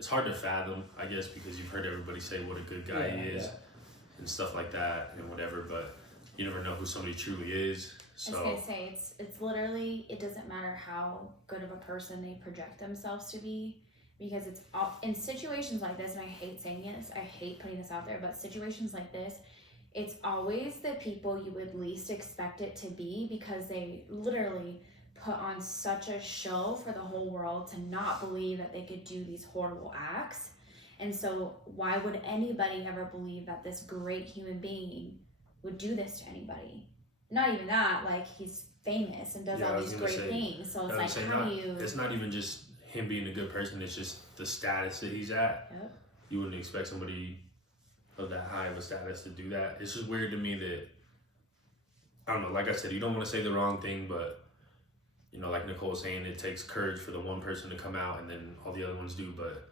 fathom, I guess, because you've heard everybody say what a good guy he is and stuff like that and whatever, but you never know who somebody truly is. So I was gonna say it's literally, it doesn't matter how good of a person they project themselves to be, because it's all in situations like this, and I hate saying this, I hate putting this out there, but situations like this, it's always the people you would least expect it to be, because they literally put on such a show for the whole world to not believe that they could do these horrible acts. And so why would anybody ever believe that this great human being would do this to anybody? Not even that, like, he's famous and does all these great things. So it's like, how do you... It's not even just him being a good person, it's just the status that he's at. Yep. You wouldn't expect somebody of that high of a status to do that. It's just weird to me that, I don't know, like I said, you don't want to say the wrong thing, but like Nicole was saying, it takes courage for the one person to come out and then all the other ones do, but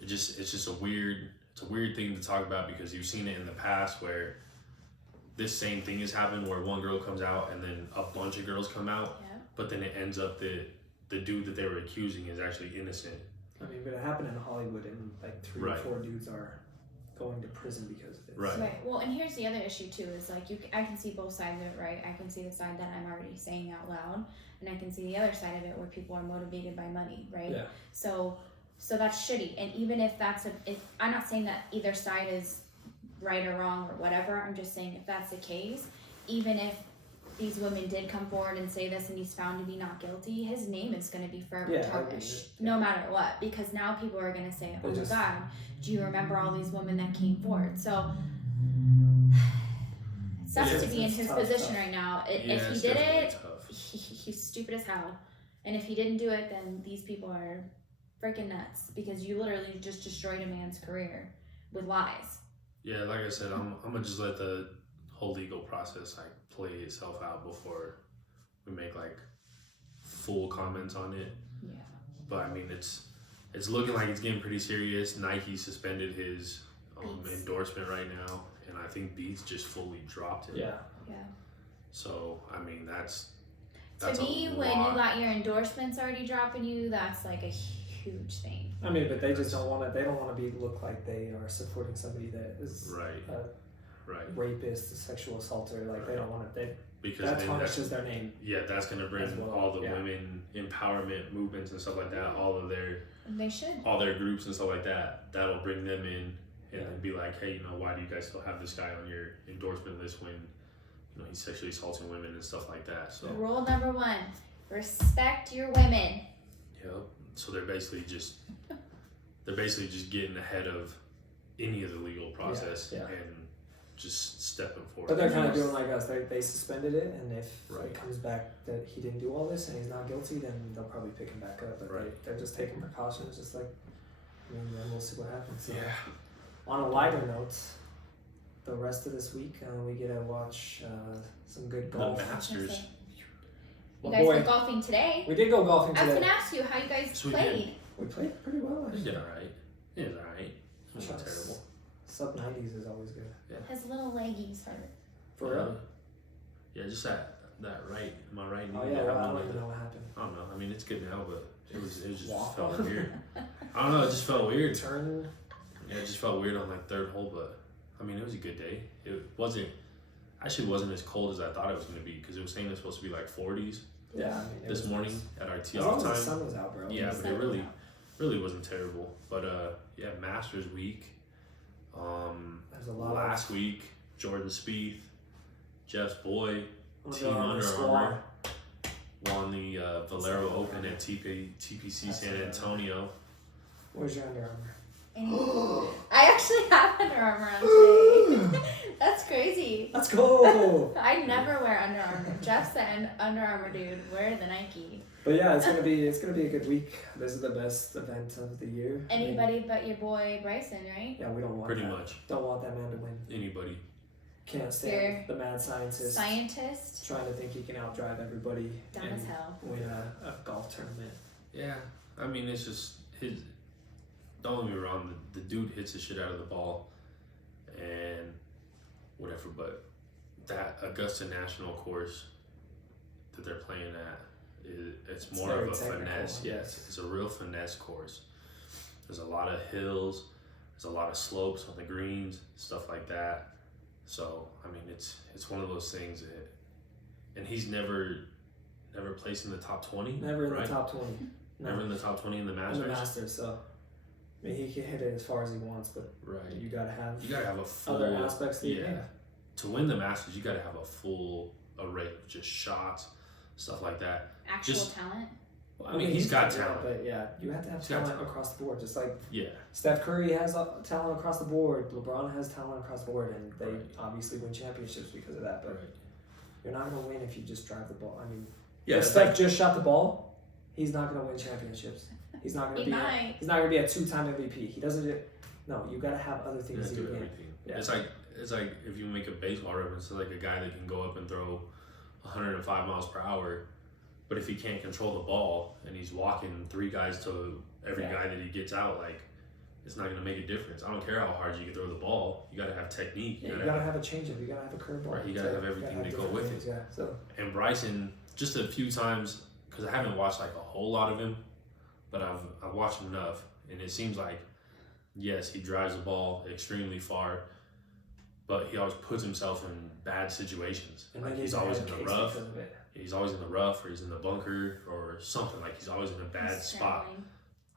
it's just a weird thing to talk about, because you've seen it in the past where this same thing has happened, where one girl comes out and then a bunch of girls come out, but then it ends up that the dude that they were accusing is actually innocent. I mean, but it happened in Hollywood, and like 3 or 4 dudes are going to prison because of it. Right. Well, and here's the other issue too, is like I can see both sides of it, right? I can see the side that I'm already saying out loud, and I can see the other side of it where people are motivated by money, right? Yeah. So that's shitty. And even if I'm not saying that either side is right or wrong or whatever, I'm just saying if that's the case, even if these women did come forward and say this and he's found to be not guilty, his name is going to be forever tarnished, no matter what, because now people are going to say, oh my God, do you remember all these women that came forward? So it sucks to be in his position right now. If he did it, he's stupid as hell. And if he didn't do it, then these people are freaking nuts, because you literally just destroyed a man's career with lies. Yeah, like I said, I'm gonna just let the whole legal process like play itself out before we make like full comments on it. Yeah. But I mean, it's looking like it's getting pretty serious. Nike suspended his endorsement right now, and I think Beats just fully dropped it. Yeah. Yeah. So I mean, that's to me, when you got your endorsements already dropping you, that's like a huge thing. I mean, but they just don't want to. They don't want to look like they are supporting somebody that is right, rapist, a sexual assaulter. Like they don't want to. Because that tarnishes their name. Yeah, that's gonna bring all the women empowerment movements and stuff like that. All of their all their groups and stuff like that. That'll bring them in and then be like, hey, why do you guys still have this guy on your endorsement list when he's sexually assaulting women and stuff like that? So rule number 1: respect your women. Yep. So they're basically just getting ahead of any of the legal process and just stepping forward. But they're kind of doing like us. They suspended it, and if it comes back that he didn't do all this and he's not guilty, then they'll probably pick him back up. But they're just taking precautions, just like, then we'll see what happens. So, on a lighter note, the rest of this week we get to watch some good golf. The Masters. You guys went golfing today. We did go golfing today. I was going to ask you how you guys played. We played pretty well. We did alright. It was alright. It wasn't terrible. Sub-90s is always good. Yeah. His little leggies hurt. For real? Yeah, just that right, my right knee. Oh yeah, well, I don't even know what happened. I don't know. I mean, it's good now, but it just felt weird. I don't know. It just felt weird. Turn. Yeah, it just felt weird on like third hole, but I mean, it was a good day. It wasn't as cold as I thought it was going to be because it was saying it was supposed to be like 40s. Yeah, I mean, this morning at our tee off time. The sun was out, bro. Yeah, but it really wasn't terrible. But Masters week. There's a lot. Last week, Jordan Spieth, Jeff's boy, Team Under Under Armour won the Valero Open at TPC San Antonio. Where's your Under Armour? I actually have Under Armour on today. That's crazy. Let's go. I never wear Under Armour. Jeff's the Under Armour dude. Wear the Nike. But yeah, it's gonna be a good week. This is the best event of the year. Anybody but your boy Bryson, right? Yeah, we don't want pretty much. Don't want that man to win. Anybody. Can't stand the mad scientist. Trying to think he can outdrive everybody. Dumb as hell. Win a golf tournament. Yeah, I mean it's just his. Don't get me wrong, the dude hits the shit out of the ball, and whatever. But that Augusta National course that they're playing at. It's more of a finesse. Yes, it's a real finesse course. There's a lot of hills, there's a lot of slopes on the greens, stuff like that. So I mean, it's one of those things that, and he's never placed in the top 20. Never in the top 20. No. Never in the top 20 in the Masters. In the Masters, so I mean, he can hit it as far as he wants, but you gotta have a full other aspects. To win the Masters, you gotta have a full array of just shots, stuff like that. Actual talent. Well, I mean, he's got talent, but you have to have talent across the board. Just like Steph Curry has talent across the board, LeBron has talent across the board, and they obviously win championships because of that. But you're not gonna win if you just drive the ball. I mean, if Steph just shot the ball, he's not gonna win championships. He's not gonna he's not gonna be a 2-time MVP. He doesn't. You gotta have other things to do. Everything. Yeah. It's like if you make a baseball reference, it's like a guy that can go up and throw 105 miles per hour, but if he can't control the ball and he's walking 3 guys to every guy that he gets out, like it's not gonna make a difference. I don't care how hard you can throw the ball. You gotta have technique. You gotta have a changeup. You gotta have a curveball. Right. You gotta have everything to go with it. Yeah. So. And Bryson, just a few times, because I haven't watched like a whole lot of him, but I've watched enough, and it seems like, yes, he drives the ball extremely far, but he always puts himself in bad situations. And like he's always in the rough. He's always in the rough, or he's in the bunker, or something. Like he's always in a bad spot.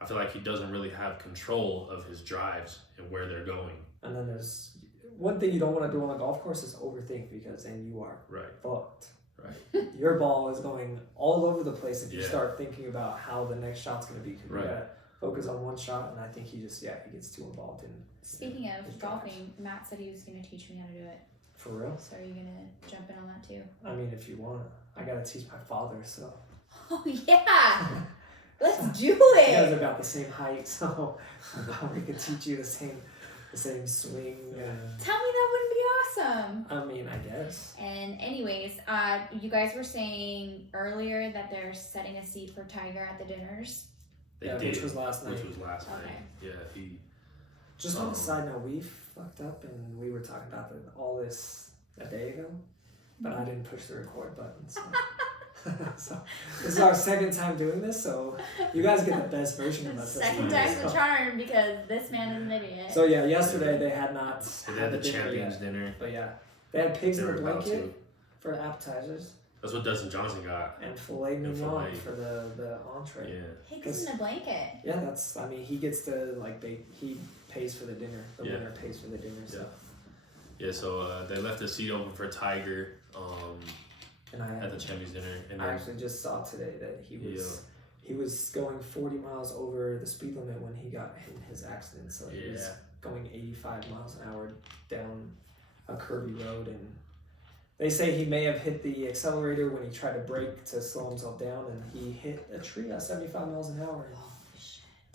I feel like he doesn't really have control of his drives and where they're going. And then there's one thing you don't want to do on a golf course is overthink, because then you are fucked. Right. Your ball is going all over the place if you start thinking about how the next shot's going to be. Because you gotta focus on one shot, and I think he gets too involved in. Speaking of golfing, Matt said he was going to teach me how to do it. For real? So are you going to jump in on that too? I mean, if you want, I got to teach my father, so. Oh yeah, let's do it. You guys are about the same height, so we can teach you the same the same swing. Tell me that wouldn't be awesome. I mean, I guess. And anyways, you guys were saying earlier that they're setting a seat for Tiger at the dinners. They did. Which was last night. Okay. Yeah, he. Just on a side note, we fucked up and we were talking about all this a day ago, but I didn't push the record button. So. So this is our second time doing this, so you guys get the best version of us. Second time's the charm because this man is an idiot. So yeah, yesterday they had not. They had the champions dinner. But yeah, they had pigs in the blanket for appetizers. That's what Dustin Johnson got. And filet mignon for the entree. Yeah. Pigs in the blanket. Yeah, that's. I mean, he gets to he pays for the dinner. The winner pays for the dinner. So. Yeah. So they left the seat open for Tiger. And at the champions dinner, and I actually just saw today that he was going 40 miles over the speed limit when he got in his accident. So he was going 85 miles an hour down a curvy road, and they say he may have hit the accelerator when he tried to brake to slow himself down, and he hit a tree at 75 miles an hour.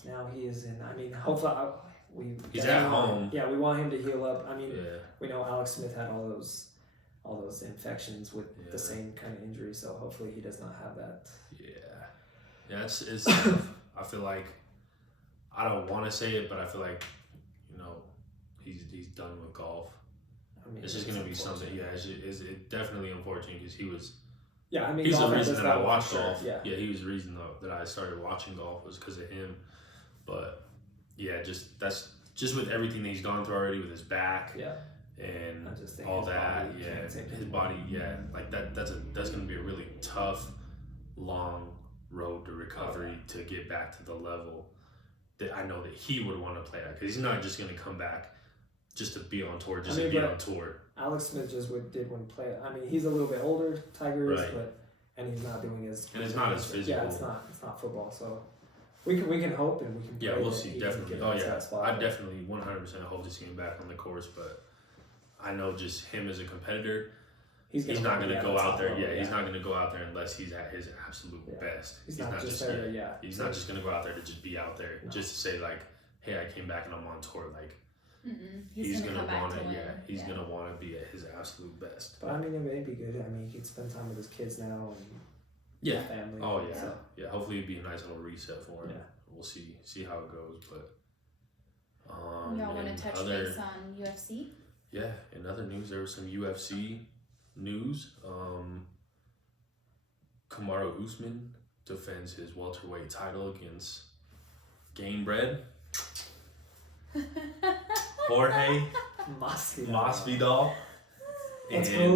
And now he is in. I mean, hopefully he's at home. Yeah, we want him to heal up. I mean, we know Alex Smith had all those infections with the same kind of injury, so hopefully he does not have that. Yeah, it's I feel like, I don't want to say it, but I feel like, he's done with golf. I mean, it's just gonna be something. Yeah, it's definitely unfortunate because he was. Yeah, I mean, he's the reason that I watched golf. Yeah, he was the reason that I started watching golf was because of him. But yeah, that's with everything that he's gone through already with his back. Yeah. And all that, his body, like that's gonna be a really tough, long road to recovery to get back to the level that I know that he would want to play at, because he's not just gonna come back just to be on tour, to be on tour. Alex Smith just did want to play. I mean, he's a little bit older, Tiger is, and he's not doing as. And it's not as physical. Yeah, it's not football, so. We can hope and we can. Yeah, we'll see. Definitely. Oh yeah, I definitely 100% hope to see him back on the course, but. I know just him as a competitor, he's not going to go out there. He's not going to go out there unless he's at his absolute best. He's not just He's not just going to go out there to just be out there, just to say like, "Hey, I came back and I'm on tour." Like, he's going to want to. He's going to want to be at his absolute best. But I mean, it may be good. I mean, he can spend time with his kids now and family. Oh yeah, so. Yeah. Hopefully, it'd be a nice little reset for him. Yeah. We'll see how it goes, but. Y'all want to touch base on UFC? Yeah, in other news, there was some UFC news. Kamaru Usman defends his welterweight title against Gamebred. Jorge Masvidal. In a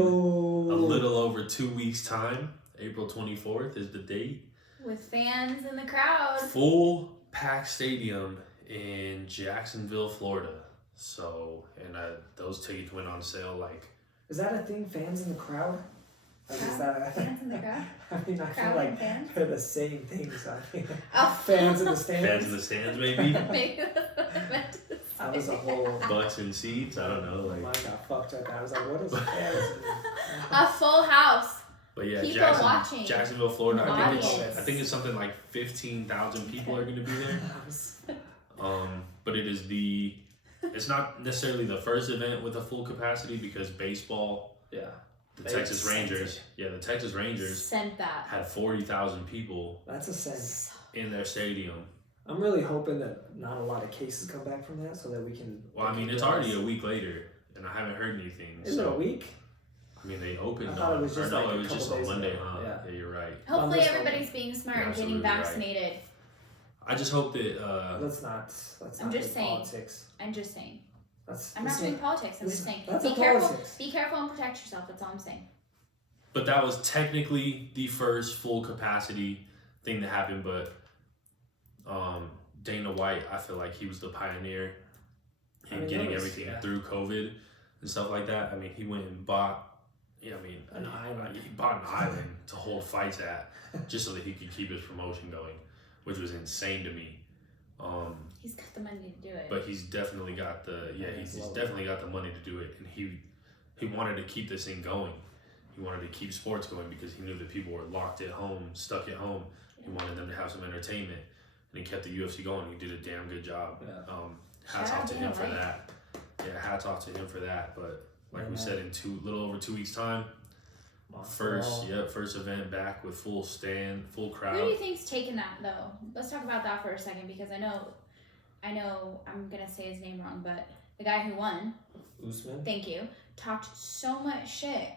little over 2 weeks' time. April 24th is the date. With fans in the crowd. Full packed stadium in Jacksonville, Florida. So, and those tickets went on sale like. Is that a thing? Fans in the crowd? Fans in the crowd? I mean, I feel like they're the same things. I mean, fans in the stands. Fans in the stands, maybe. Maybe that's what I meant to say. That was a whole. Butts and seats. I don't know. Like. Mine got fucked up. I was like, what is fans? A full house. But yeah, people watching. Jacksonville, Florida. I think it's something like 15,000 people are going to be there. But it is it's not necessarily the first event with a full capacity because baseball. Yeah. The Texas Rangers sent that. Had 40,000 people. That's a sense in their stadium. I'm really hoping that not a lot of cases come back from that, so that we can. Well, I mean, it's already a week later, and I haven't heard anything. Is it a week? I mean, they opened I thought it was just on Monday, huh? Yeah, you're right. Hopefully, everybody's being smart and getting vaccinated. Right. I just hope that. Let's not I'm just saying. Politics. I'm just saying. I'm not doing politics. I'm just saying. Be careful and protect yourself. That's all I'm saying. But that was technically the first full capacity thing that happened. But Dana White, I feel like he was the pioneer in getting everything through COVID and stuff like that. I mean, he went and bought. Yeah, I mean, an island. He bought an island to hold fights at, just so that he could keep his promotion going, which was insane to me. He's got the money to do it. But he's definitely got he's definitely got the money to do it, and he wanted to keep this thing going. He wanted to keep sports going because he knew that people were locked at home, stuck at home. He wanted them to have some entertainment, and he kept the UFC going. He did a damn good job. Yeah. Hats off to him for that. yeah, hats off to him for that. But like we Yeah. said, in little over 2 weeks time, first event back with full crowd. Who do you think's taking that though? Let's talk about that for a second because I know I'm gonna say his name wrong, but the guy who won, Usman. thank you, talked so much shit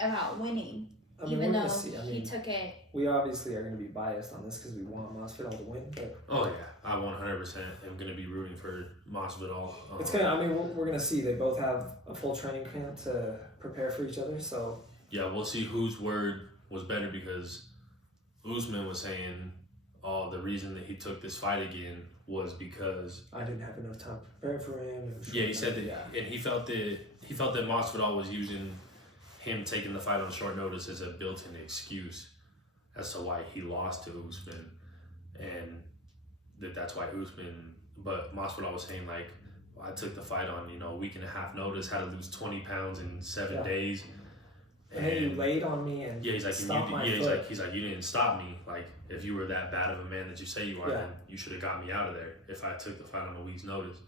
about winning, I mean, even we're though gonna see. I he mean, took it. we obviously are going to be biased on this because we want Masvidal to win, but Oh yeah, I 100% am gonna be rooting for Masvidal. it's gonna. I mean, we're going to see. They both have a full training camp to prepare for each other, so Yeah, we'll see whose word was better because Usman was saying, "Oh, the reason that he took this fight again was because I didn't have enough time to prepare for him." yeah, he said that, and he felt that Masvidal was using him taking the fight on short notice as a built-in excuse as to why he lost to Usman, and that's why Usman. But Masvidal was saying like, well, I took the fight on a week and a half notice, had to lose 20 pounds in 7 days. And then you laid on me and he's like, stopped my he's foot. like, you didn't stop me. Like, if you were that bad of a man that you say you are, then you should have got me out of there if I took the fight on a week's notice.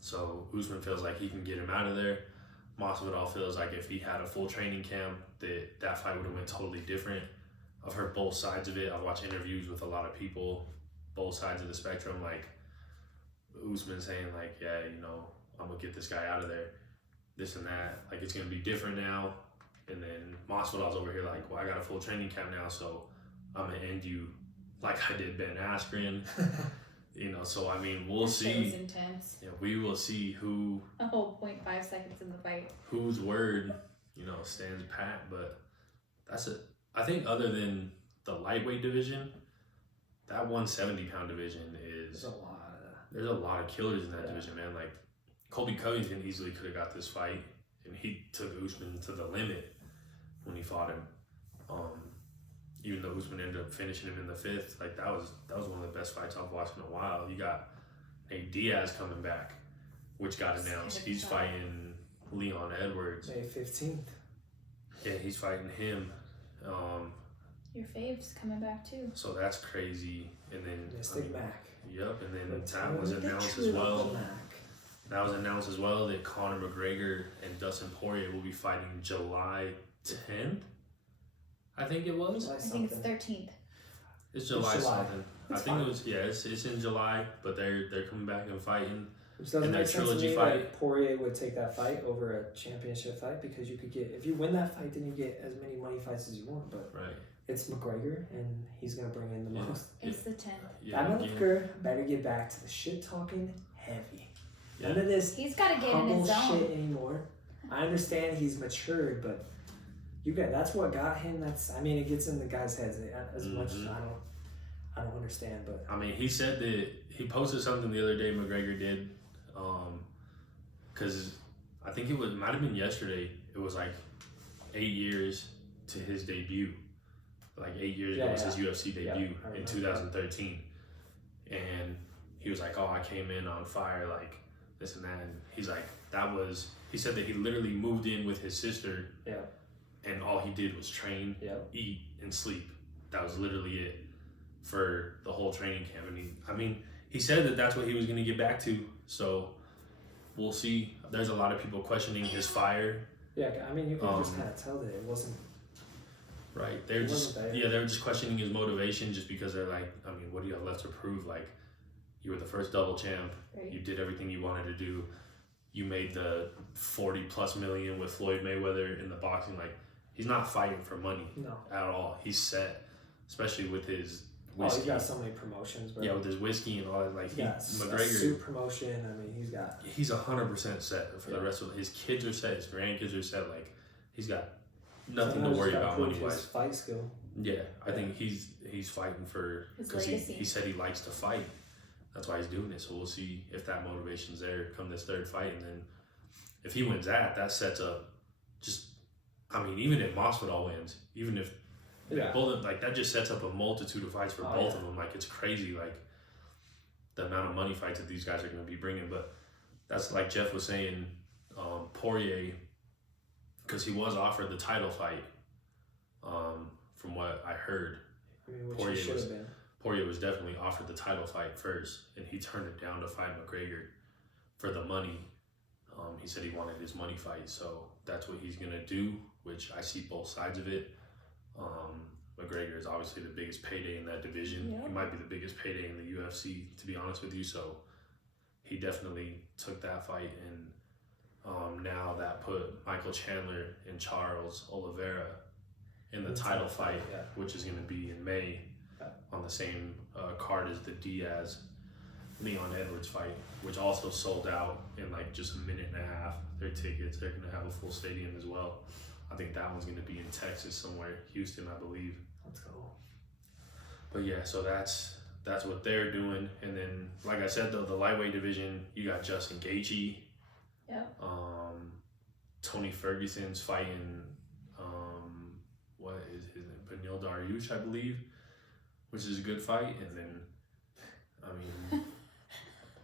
So Usman feels like he can get him out of there. Masvidal feels like if he had a full training camp, that fight would have went totally different. I've heard both sides of it. I've watched interviews with a lot of people, both sides of the spectrum. Like Usman saying like, yeah, I'm gonna get this guy out of there, this and that. Like it's gonna be different now. And then Masvidal's over here like, well, I got a full training camp now, so I'm gonna end you like I did Ben Askren. So I mean, we'll see. It was intense. Yeah, we will see who. A whole 0.5 seconds in the fight. Whose word, stands pat. But that's it. I think other than the lightweight division, that 170-pound division is. There's a lot of killers in that division, man. Like Colby Covington easily could have got this fight, and he took Usman to the limit when he fought him. Even though Usman ended up finishing him in the 5th, like that was one of the best fights I've watched in a while. You got Nate Diaz coming back, which got announced. He's fighting Leon Edwards. May 15th. Yeah, he's fighting him. Your fave's coming back too. So that's crazy. And then Mystic Mac. Yep, and then that was announced as well. That was announced as well that Conor McGregor and Dustin Poirier will be fighting July 10th. I think it was. I think it's 13th. It's July something. I think it was. Yeah, it's in July, but they're coming back and fighting. Which doesn't make sense to me that Poirier would take that fight over a championship fight because you could get, if you win that fight, then you get as many money fights as you want. But it's McGregor, and he's gonna bring in the most. It's the 10th. That motherfucker better get back to the shit talking heavy. None of this. He's got to get in his zone. Shit anymore. I understand he's matured, but that's what got him. It gets in the guys' heads as much as I don't understand, but I mean, he said that he posted something the other day. McGregor did, because I think might have been yesterday. It was like 8 years to his debut. Like 8 years ago was his UFC debut in 2013, and he was like, "Oh, I came in on fire, like this and that." And he's like, he said that he literally moved in with his sister. Yeah. And all he did was train, eat, and sleep. That was literally it for the whole training camp. And he said that that's what he was going to get back to. So we'll see. There's a lot of people questioning his fire. Yeah, you can just kind of tell that it wasn't. Right. They were just questioning his motivation just because they're like, what do you have left to prove? Like, you were the first double champ. Right. You did everything you wanted to do. You made the 40+ million with Floyd Mayweather in the boxing. Like, he's not fighting for money at all. He's set, especially with his whiskey. He's got so many promotions, bro. Yeah, with his whiskey and all that. Like, McGregor. Suit promotion. He's 100% set for the rest of his kids are set. His grandkids are set. Like, he's got nothing to worry about money wise. Fight skill. Yeah, I think he's fighting for because he said he likes to fight. That's why he's doing it. So we'll see if that motivation's there come this 3rd fight, and then if he wins that sets up even if Masvidal wins, even if both that just sets up a multitude of fights for both of them. Like, it's crazy, like the amount of money fights that these guys are going to be bringing. But that's like Jeff was saying, Poirier, because he was offered the title fight. From what I heard, Poirier was definitely offered the title fight first, and he turned it down to fight McGregor for the money. He said he wanted his money fight, so that's what he's gonna do, which I see both sides of it. McGregor is obviously the biggest payday in that division. Yeah. He might be the biggest payday in the UFC, to be honest with you. So he definitely took that fight, and now that put Michael Chandler and Charles Oliveira in the title fight, which is going to be in May on the same card as the Diaz Leon Edwards fight, which also sold out in like just a minute and a half. Their tickets, they're going to have a full stadium as well. I think that one's going to be in Texas somewhere, Houston, I believe. Let's go. But yeah, so that's what they're doing. And then, like I said, though, the lightweight division, you got Justin Gaethje. Yep. Tony Ferguson's fighting, what is his name? Beneil Dariush, I believe, which is a good fight. And then, I mean,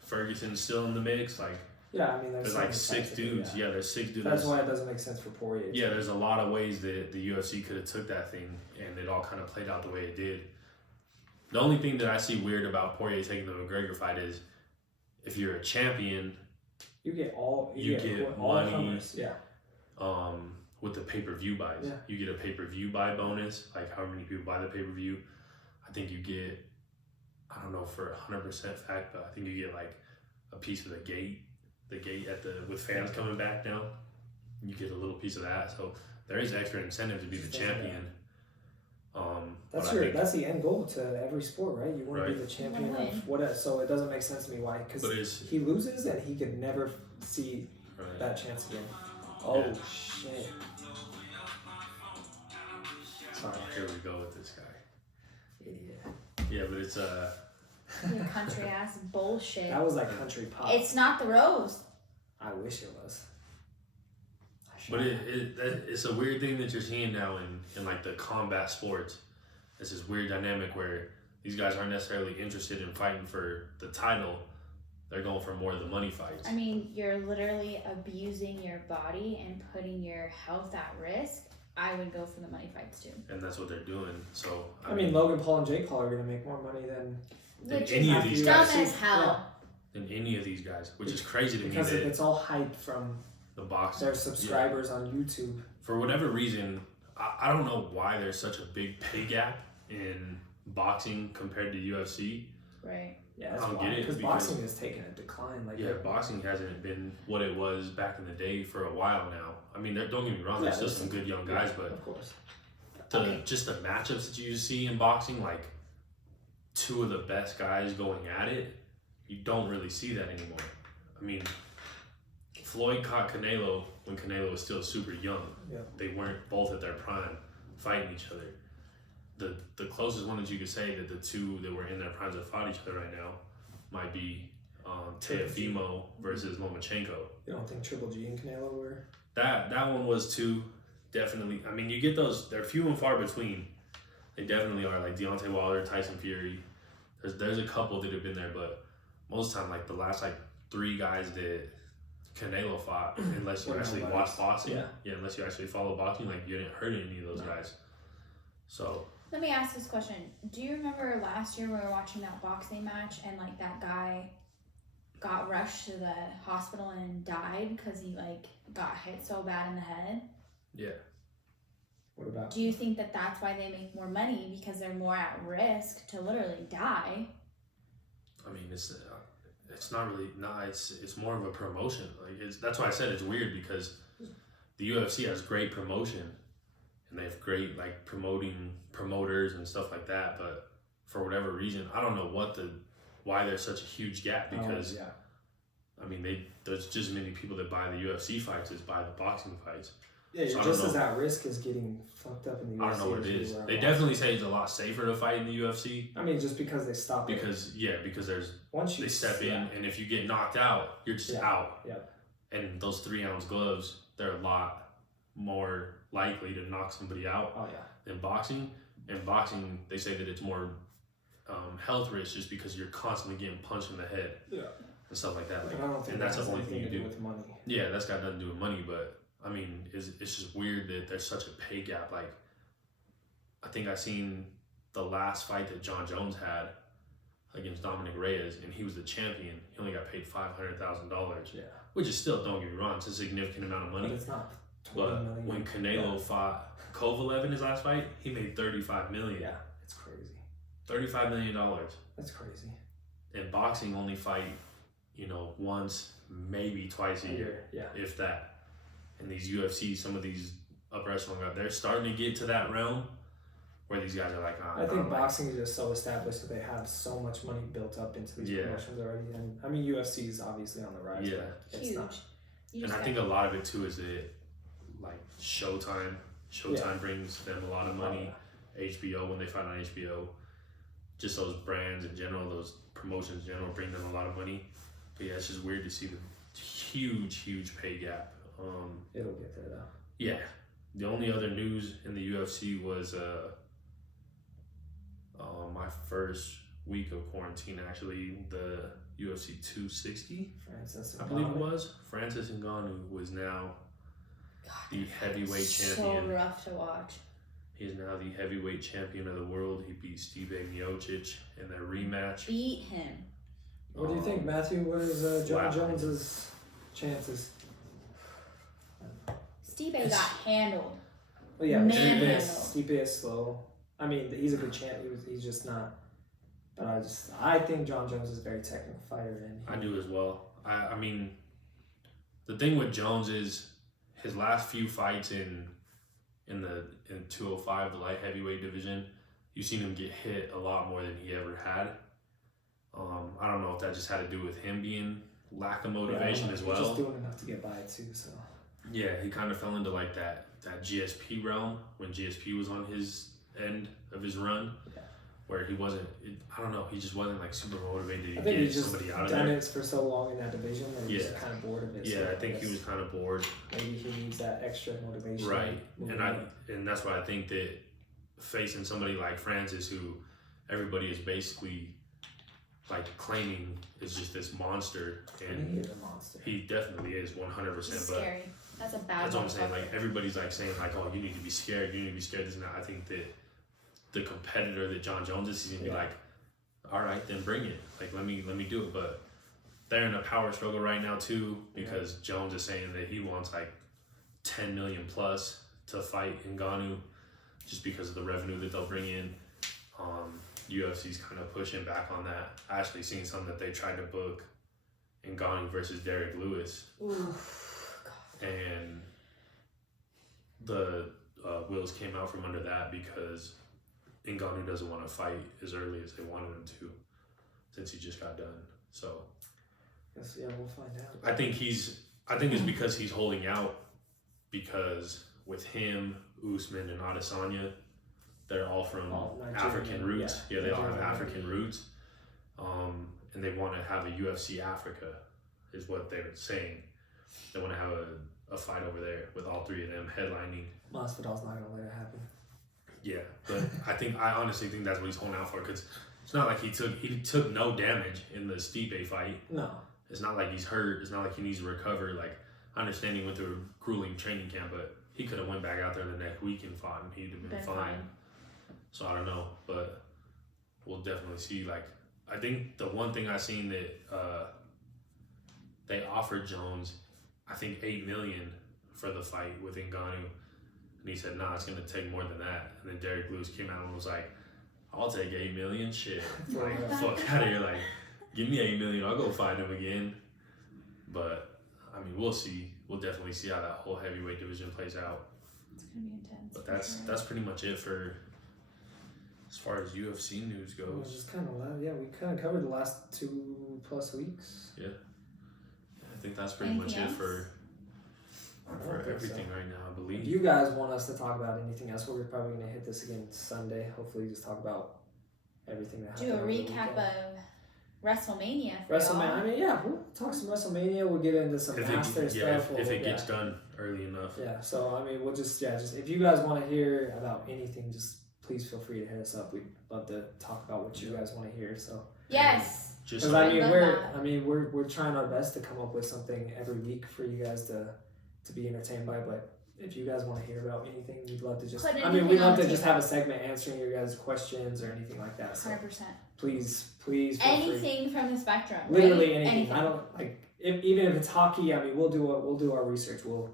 Ferguson's still in the mix. Like, yeah, I mean, there's like 6 dudes. Yeah, there's 6 dudes. That's why it doesn't make sense for Poirier. Yeah, there's a lot of ways that the UFC could have took that thing, and it all kind of played out the way it did. The only thing that I see weird about Poirier taking the McGregor fight is if you're a champion, you get money. Comers. Yeah. With the pay-per-view buys. Yeah. You get a pay-per-view buy bonus, like however many people buy the pay-per-view. I think you get, I don't know for 100% fact, but I think you get like a piece of the gate with fans coming back down. You get a little piece of that. So there is extra incentive to be the champion. That's the end goal to every sport, right? You want to be the champion of whatever. So it doesn't make sense to me why, because he loses and he could never see that chance again. Oh shit! Sorry. Here we go with this guy. Idiot. Yeah, but it's Your country ass bullshit. That was like country pop. It's not the Rose. I wish it was. But it's a weird thing that you're seeing now in like the combat sports. It's this weird dynamic where these guys aren't necessarily interested in fighting for the title. They're going for more of the money fights. I mean, you're literally abusing your body and putting your health at risk. I would go for the money fights too. And that's what they're doing. So I mean, Logan Paul and Jake Paul are going to make more money than any of these guys. Dumb as hell. Than any of these guys, which is crazy to me. Because it's all hyped from the boxing. Their subscribers on YouTube. For whatever reason, I don't know why there's such a big pay gap in boxing compared to UFC. Right. Yeah, that's why. Because boxing is taking a decline. Boxing hasn't been what it was back in the day for a while now. I mean, don't get me wrong, there's still some good young guys, but of course. Just the matchups that you see in boxing, like 2 of the best guys going at it, you don't really see that anymore. I mean, Floyd caught Canelo when Canelo was still super young. Yeah. They weren't both at their prime fighting each other. The closest one that you could say that the 2 that were in their primes that fought each other right now might be Teofimo versus Lomachenko. You don't think Triple G and Canelo were? That one was 2, definitely. I mean, you get those, they're few and far between. They definitely are, like Deontay Wilder, Tyson Fury. There's a couple that have been there, but most of the time, like the last 3 guys that Canelo fought, unless you actually watch boxing, unless you actually follow boxing, like you didn't hurt any of those guys. So let me ask this question. Do you remember last year we were watching that boxing match and like that guy got rushed to the hospital and died because he like got hit so bad in the head? Yeah. What about? Do you think that that's why they make more money because they're more at risk to literally die? I mean, it's not really it's more of a promotion. Like that's why I said it's weird because the UFC has great promotion and they have great like promoters and stuff like that, but for whatever reason, I don't know why there's such a huge gap because I mean there's just as many people that buy the UFC fights as buy the boxing fights. Yeah, you're just as at risk as getting fucked up in the UFC. I don't know what it is. They definitely say it's a lot safer to fight in the UFC. I mean, just because they stop because there's once they step in, and if you get knocked out, you're just out. Yeah. And those 3-ounce gloves, they're a lot more likely to knock somebody out than boxing. In boxing, they say that it's more health risk just because you're constantly getting punched in the head and stuff like that. Like, I don't think and that's the only thing you do with money. Yeah, that's got nothing to do with money, but I mean, it's just weird that there's such a pay gap. Like, I think I seen the last fight that John Jones had against Dominic Reyes, and he was the champion. He only got paid $500,000. Yeah. Which is still, don't get me wrong, it's a significant amount of money. But it's not. But when Canelo fought Kovalev in his last fight, he made $35 million. Yeah, it's crazy. $35 million. That's crazy. And boxing only fight, once, maybe twice a year, if that. And these UFC, some of these upper echelon guys, they're starting to get to that realm where these guys are like, I think boxing is just so established that they have so much money built up into these promotions already. And I mean, UFC is obviously on the rise. Yeah. But it's Huge. not. And I think a lot of it too is that, like, Showtime brings them a lot of money. HBO, when they fight on HBO, just those brands in general, those promotions in general bring them a lot of money. But yeah, it's just weird to see the huge pay gap. It'll get there though. Yeah. The only other news in the UFC was my first week of quarantine, actually, the UFC 260, I believe it was. Francis Ngannou was now the heavyweight champion. So rough to watch. He is now the heavyweight champion of the world. He beat Stipe Miocic in their rematch. Beat him. What do you think, Matthew? What is John Jones's chances? Stipe got handled. Well, yeah, Manhandled. Stipe is slow. I mean, he's a good champ. He's just not. But I think John Jones is a very technical fighter, and I do as well. I mean, the thing with Jones is his last few fights in 205, the light heavyweight division, you've seen him get hit a lot more than he ever had. I don't know if that just had to do with him being lack of motivation as well. He's just doing enough to get by too. So yeah, he kind of fell into like that GSP realm when GSP was on his end of his run. Yeah. Where he wasn't, I don't know, he just wasn't like super motivated to get somebody out of there. Done it for so long in that division that he's kind of bored of it. Yeah, so I think he was kind of bored. Maybe he needs that extra motivation. Right, and that's why I think that facing somebody like Francis, who everybody is basically like claiming is just this monster, and he is a monster. He definitely is 100%. But scary. That's a bad. That's what I'm saying. Like everybody's like saying like, oh, you need to be scared. You need to be scared. This and that. I think that the competitor that John Jones is, he's gonna be like, all right, then bring it. Like let me do it. But they're in a power struggle right now too, because Jones is saying that he wants like 10 million plus to fight Ngannou, just because of the revenue that they'll bring in. UFC's kind of pushing back on that. I actually seen something that they tried to book Ngannou versus Derek Lewis. Ooh. And the wheels came out from under that because Ngannou doesn't want to fight as early as they wanted him to, since he just got done. So yes, yeah, we'll find out. I think it's because he's holding out, because with him, Usman and Adesanya, they're all from African roots. Yeah, they all have African roots. And they want to have a UFC Africa, is what they're saying. They want to have a fight over there with all three of them headlining. Masvidal's not gonna let it happen. Yeah, but I honestly think that's what he's holding out for, because it's not like he took no damage in the Stipe fight. No. It's not like he's hurt. It's not like he needs to recover. Like, I understand he went through a grueling training camp, but he could have went back out there the next week and fought, and he'd have been fine. So I don't know, but we'll definitely see. Like, I think the one thing I seen that they offered Jones, I think $8 million for the fight with Ngannou, and he said, "Nah, it's gonna take more than that." And then Derek Lewis came out and was like, "I'll take $8 million, shit, like fuck out of here, like give me $8 million, I'll go fight him again." But I mean, we'll see. We'll definitely see how that whole heavyweight division plays out. It's gonna be intense. But that's pretty much it for as far as UFC news goes. Just kind of we kind of covered the last 2+ weeks. Yeah, I think that's pretty much it for everything right now, I believe. If you guys want us to talk about anything else, we're probably going to hit this again Sunday. Hopefully just talk about everything that happened. Do a recap of WrestleMania. I mean, yeah, we'll talk some WrestleMania. We'll get into some Masters stuff. If it gets done early enough. Yeah, so I mean, we'll just if you guys want to hear about anything, just please feel free to hit us up. We'd love to talk about what you guys want to hear. So yes, because we're trying our best to come up with something every week for you guys to be entertained by. But if you guys want to hear about anything, we'd love to just. Put We'd love to anything just have a segment answering your guys' questions or anything like that. So 100%. please feel Anything from the spectrum. Literally right? anything. I don't like even if it's hockey. I mean, we'll do our research. We'll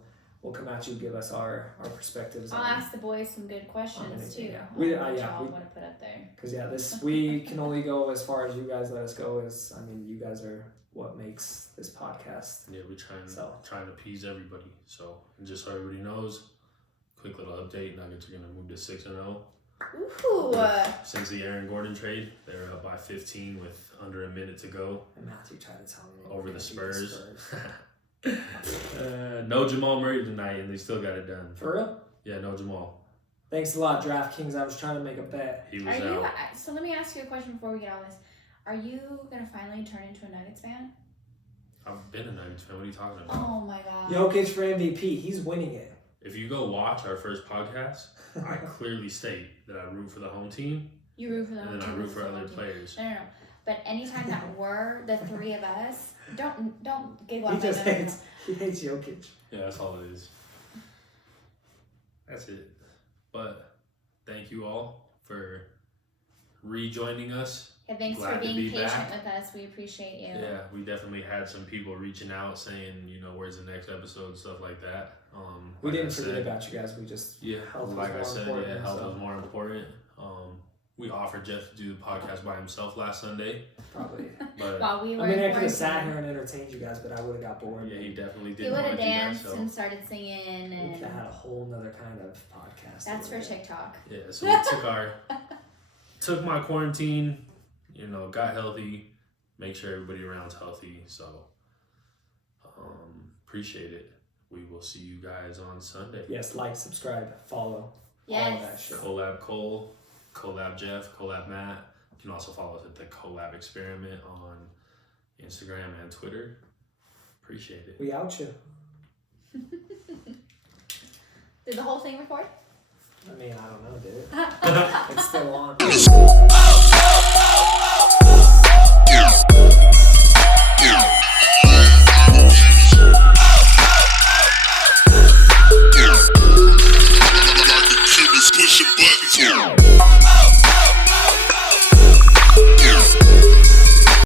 come at you, give us our perspectives. I'll ask the boys some good questions too. Yeah. We want to put up there. Because we can only go as far as you guys let us go. You guys are what makes this podcast. Yeah, we're trying to appease everybody. So, and just so everybody knows, quick little update: Nuggets are gonna move to 6-0. Ooh. Since the Aaron Gordon trade, they're up by 15 with under a minute to go. And Matthew tried to tell me over the Spurs. No Jamal Murray tonight, and they still got it done. For real? Yeah, no Jamal. Thanks a lot, DraftKings. I was trying to make a bet. He was out. So let me ask you a question before we get all this. Are you gonna finally turn into a Nuggets fan? I've been a Nuggets fan. What are you talking about? Oh my god. Jokic for MVP. He's winning it. If you go watch our first podcast, I clearly state that I root for the home team. You root for the home and team. then I root for other players. No. But anytime that we're the three of us, don't giggle He at just my he hates Jokic. Yeah, that's all it is. That's it. But thank you all for rejoining us. Yeah, thanks Glad for to being be patient back. with us. We appreciate you. Yeah, we definitely had some people reaching out saying, where's the next episode, stuff like that. We didn't forget about you guys. We just health like I was said, more important, health was more important. We offered Jeff to do the podcast by himself last Sunday. Probably. But while we were I could have sat here and entertained you guys, but I would have got bored. Yeah, he definitely did. He would have danced and started singing, and we could have had a whole nother kind of podcast. That's for TikTok. Yeah, so we took my quarantine, got healthy, make sure everybody around's healthy. So appreciate it. We will see you guys on Sunday. Yes, like, subscribe, follow. Yes. All of that shit. COLab Cole, COLab Jeff, COLab Matt. You can also follow us at the COLab Experiment on Instagram and Twitter. Appreciate it. We out you. Did the whole thing record? I don't know, did it? It's still on.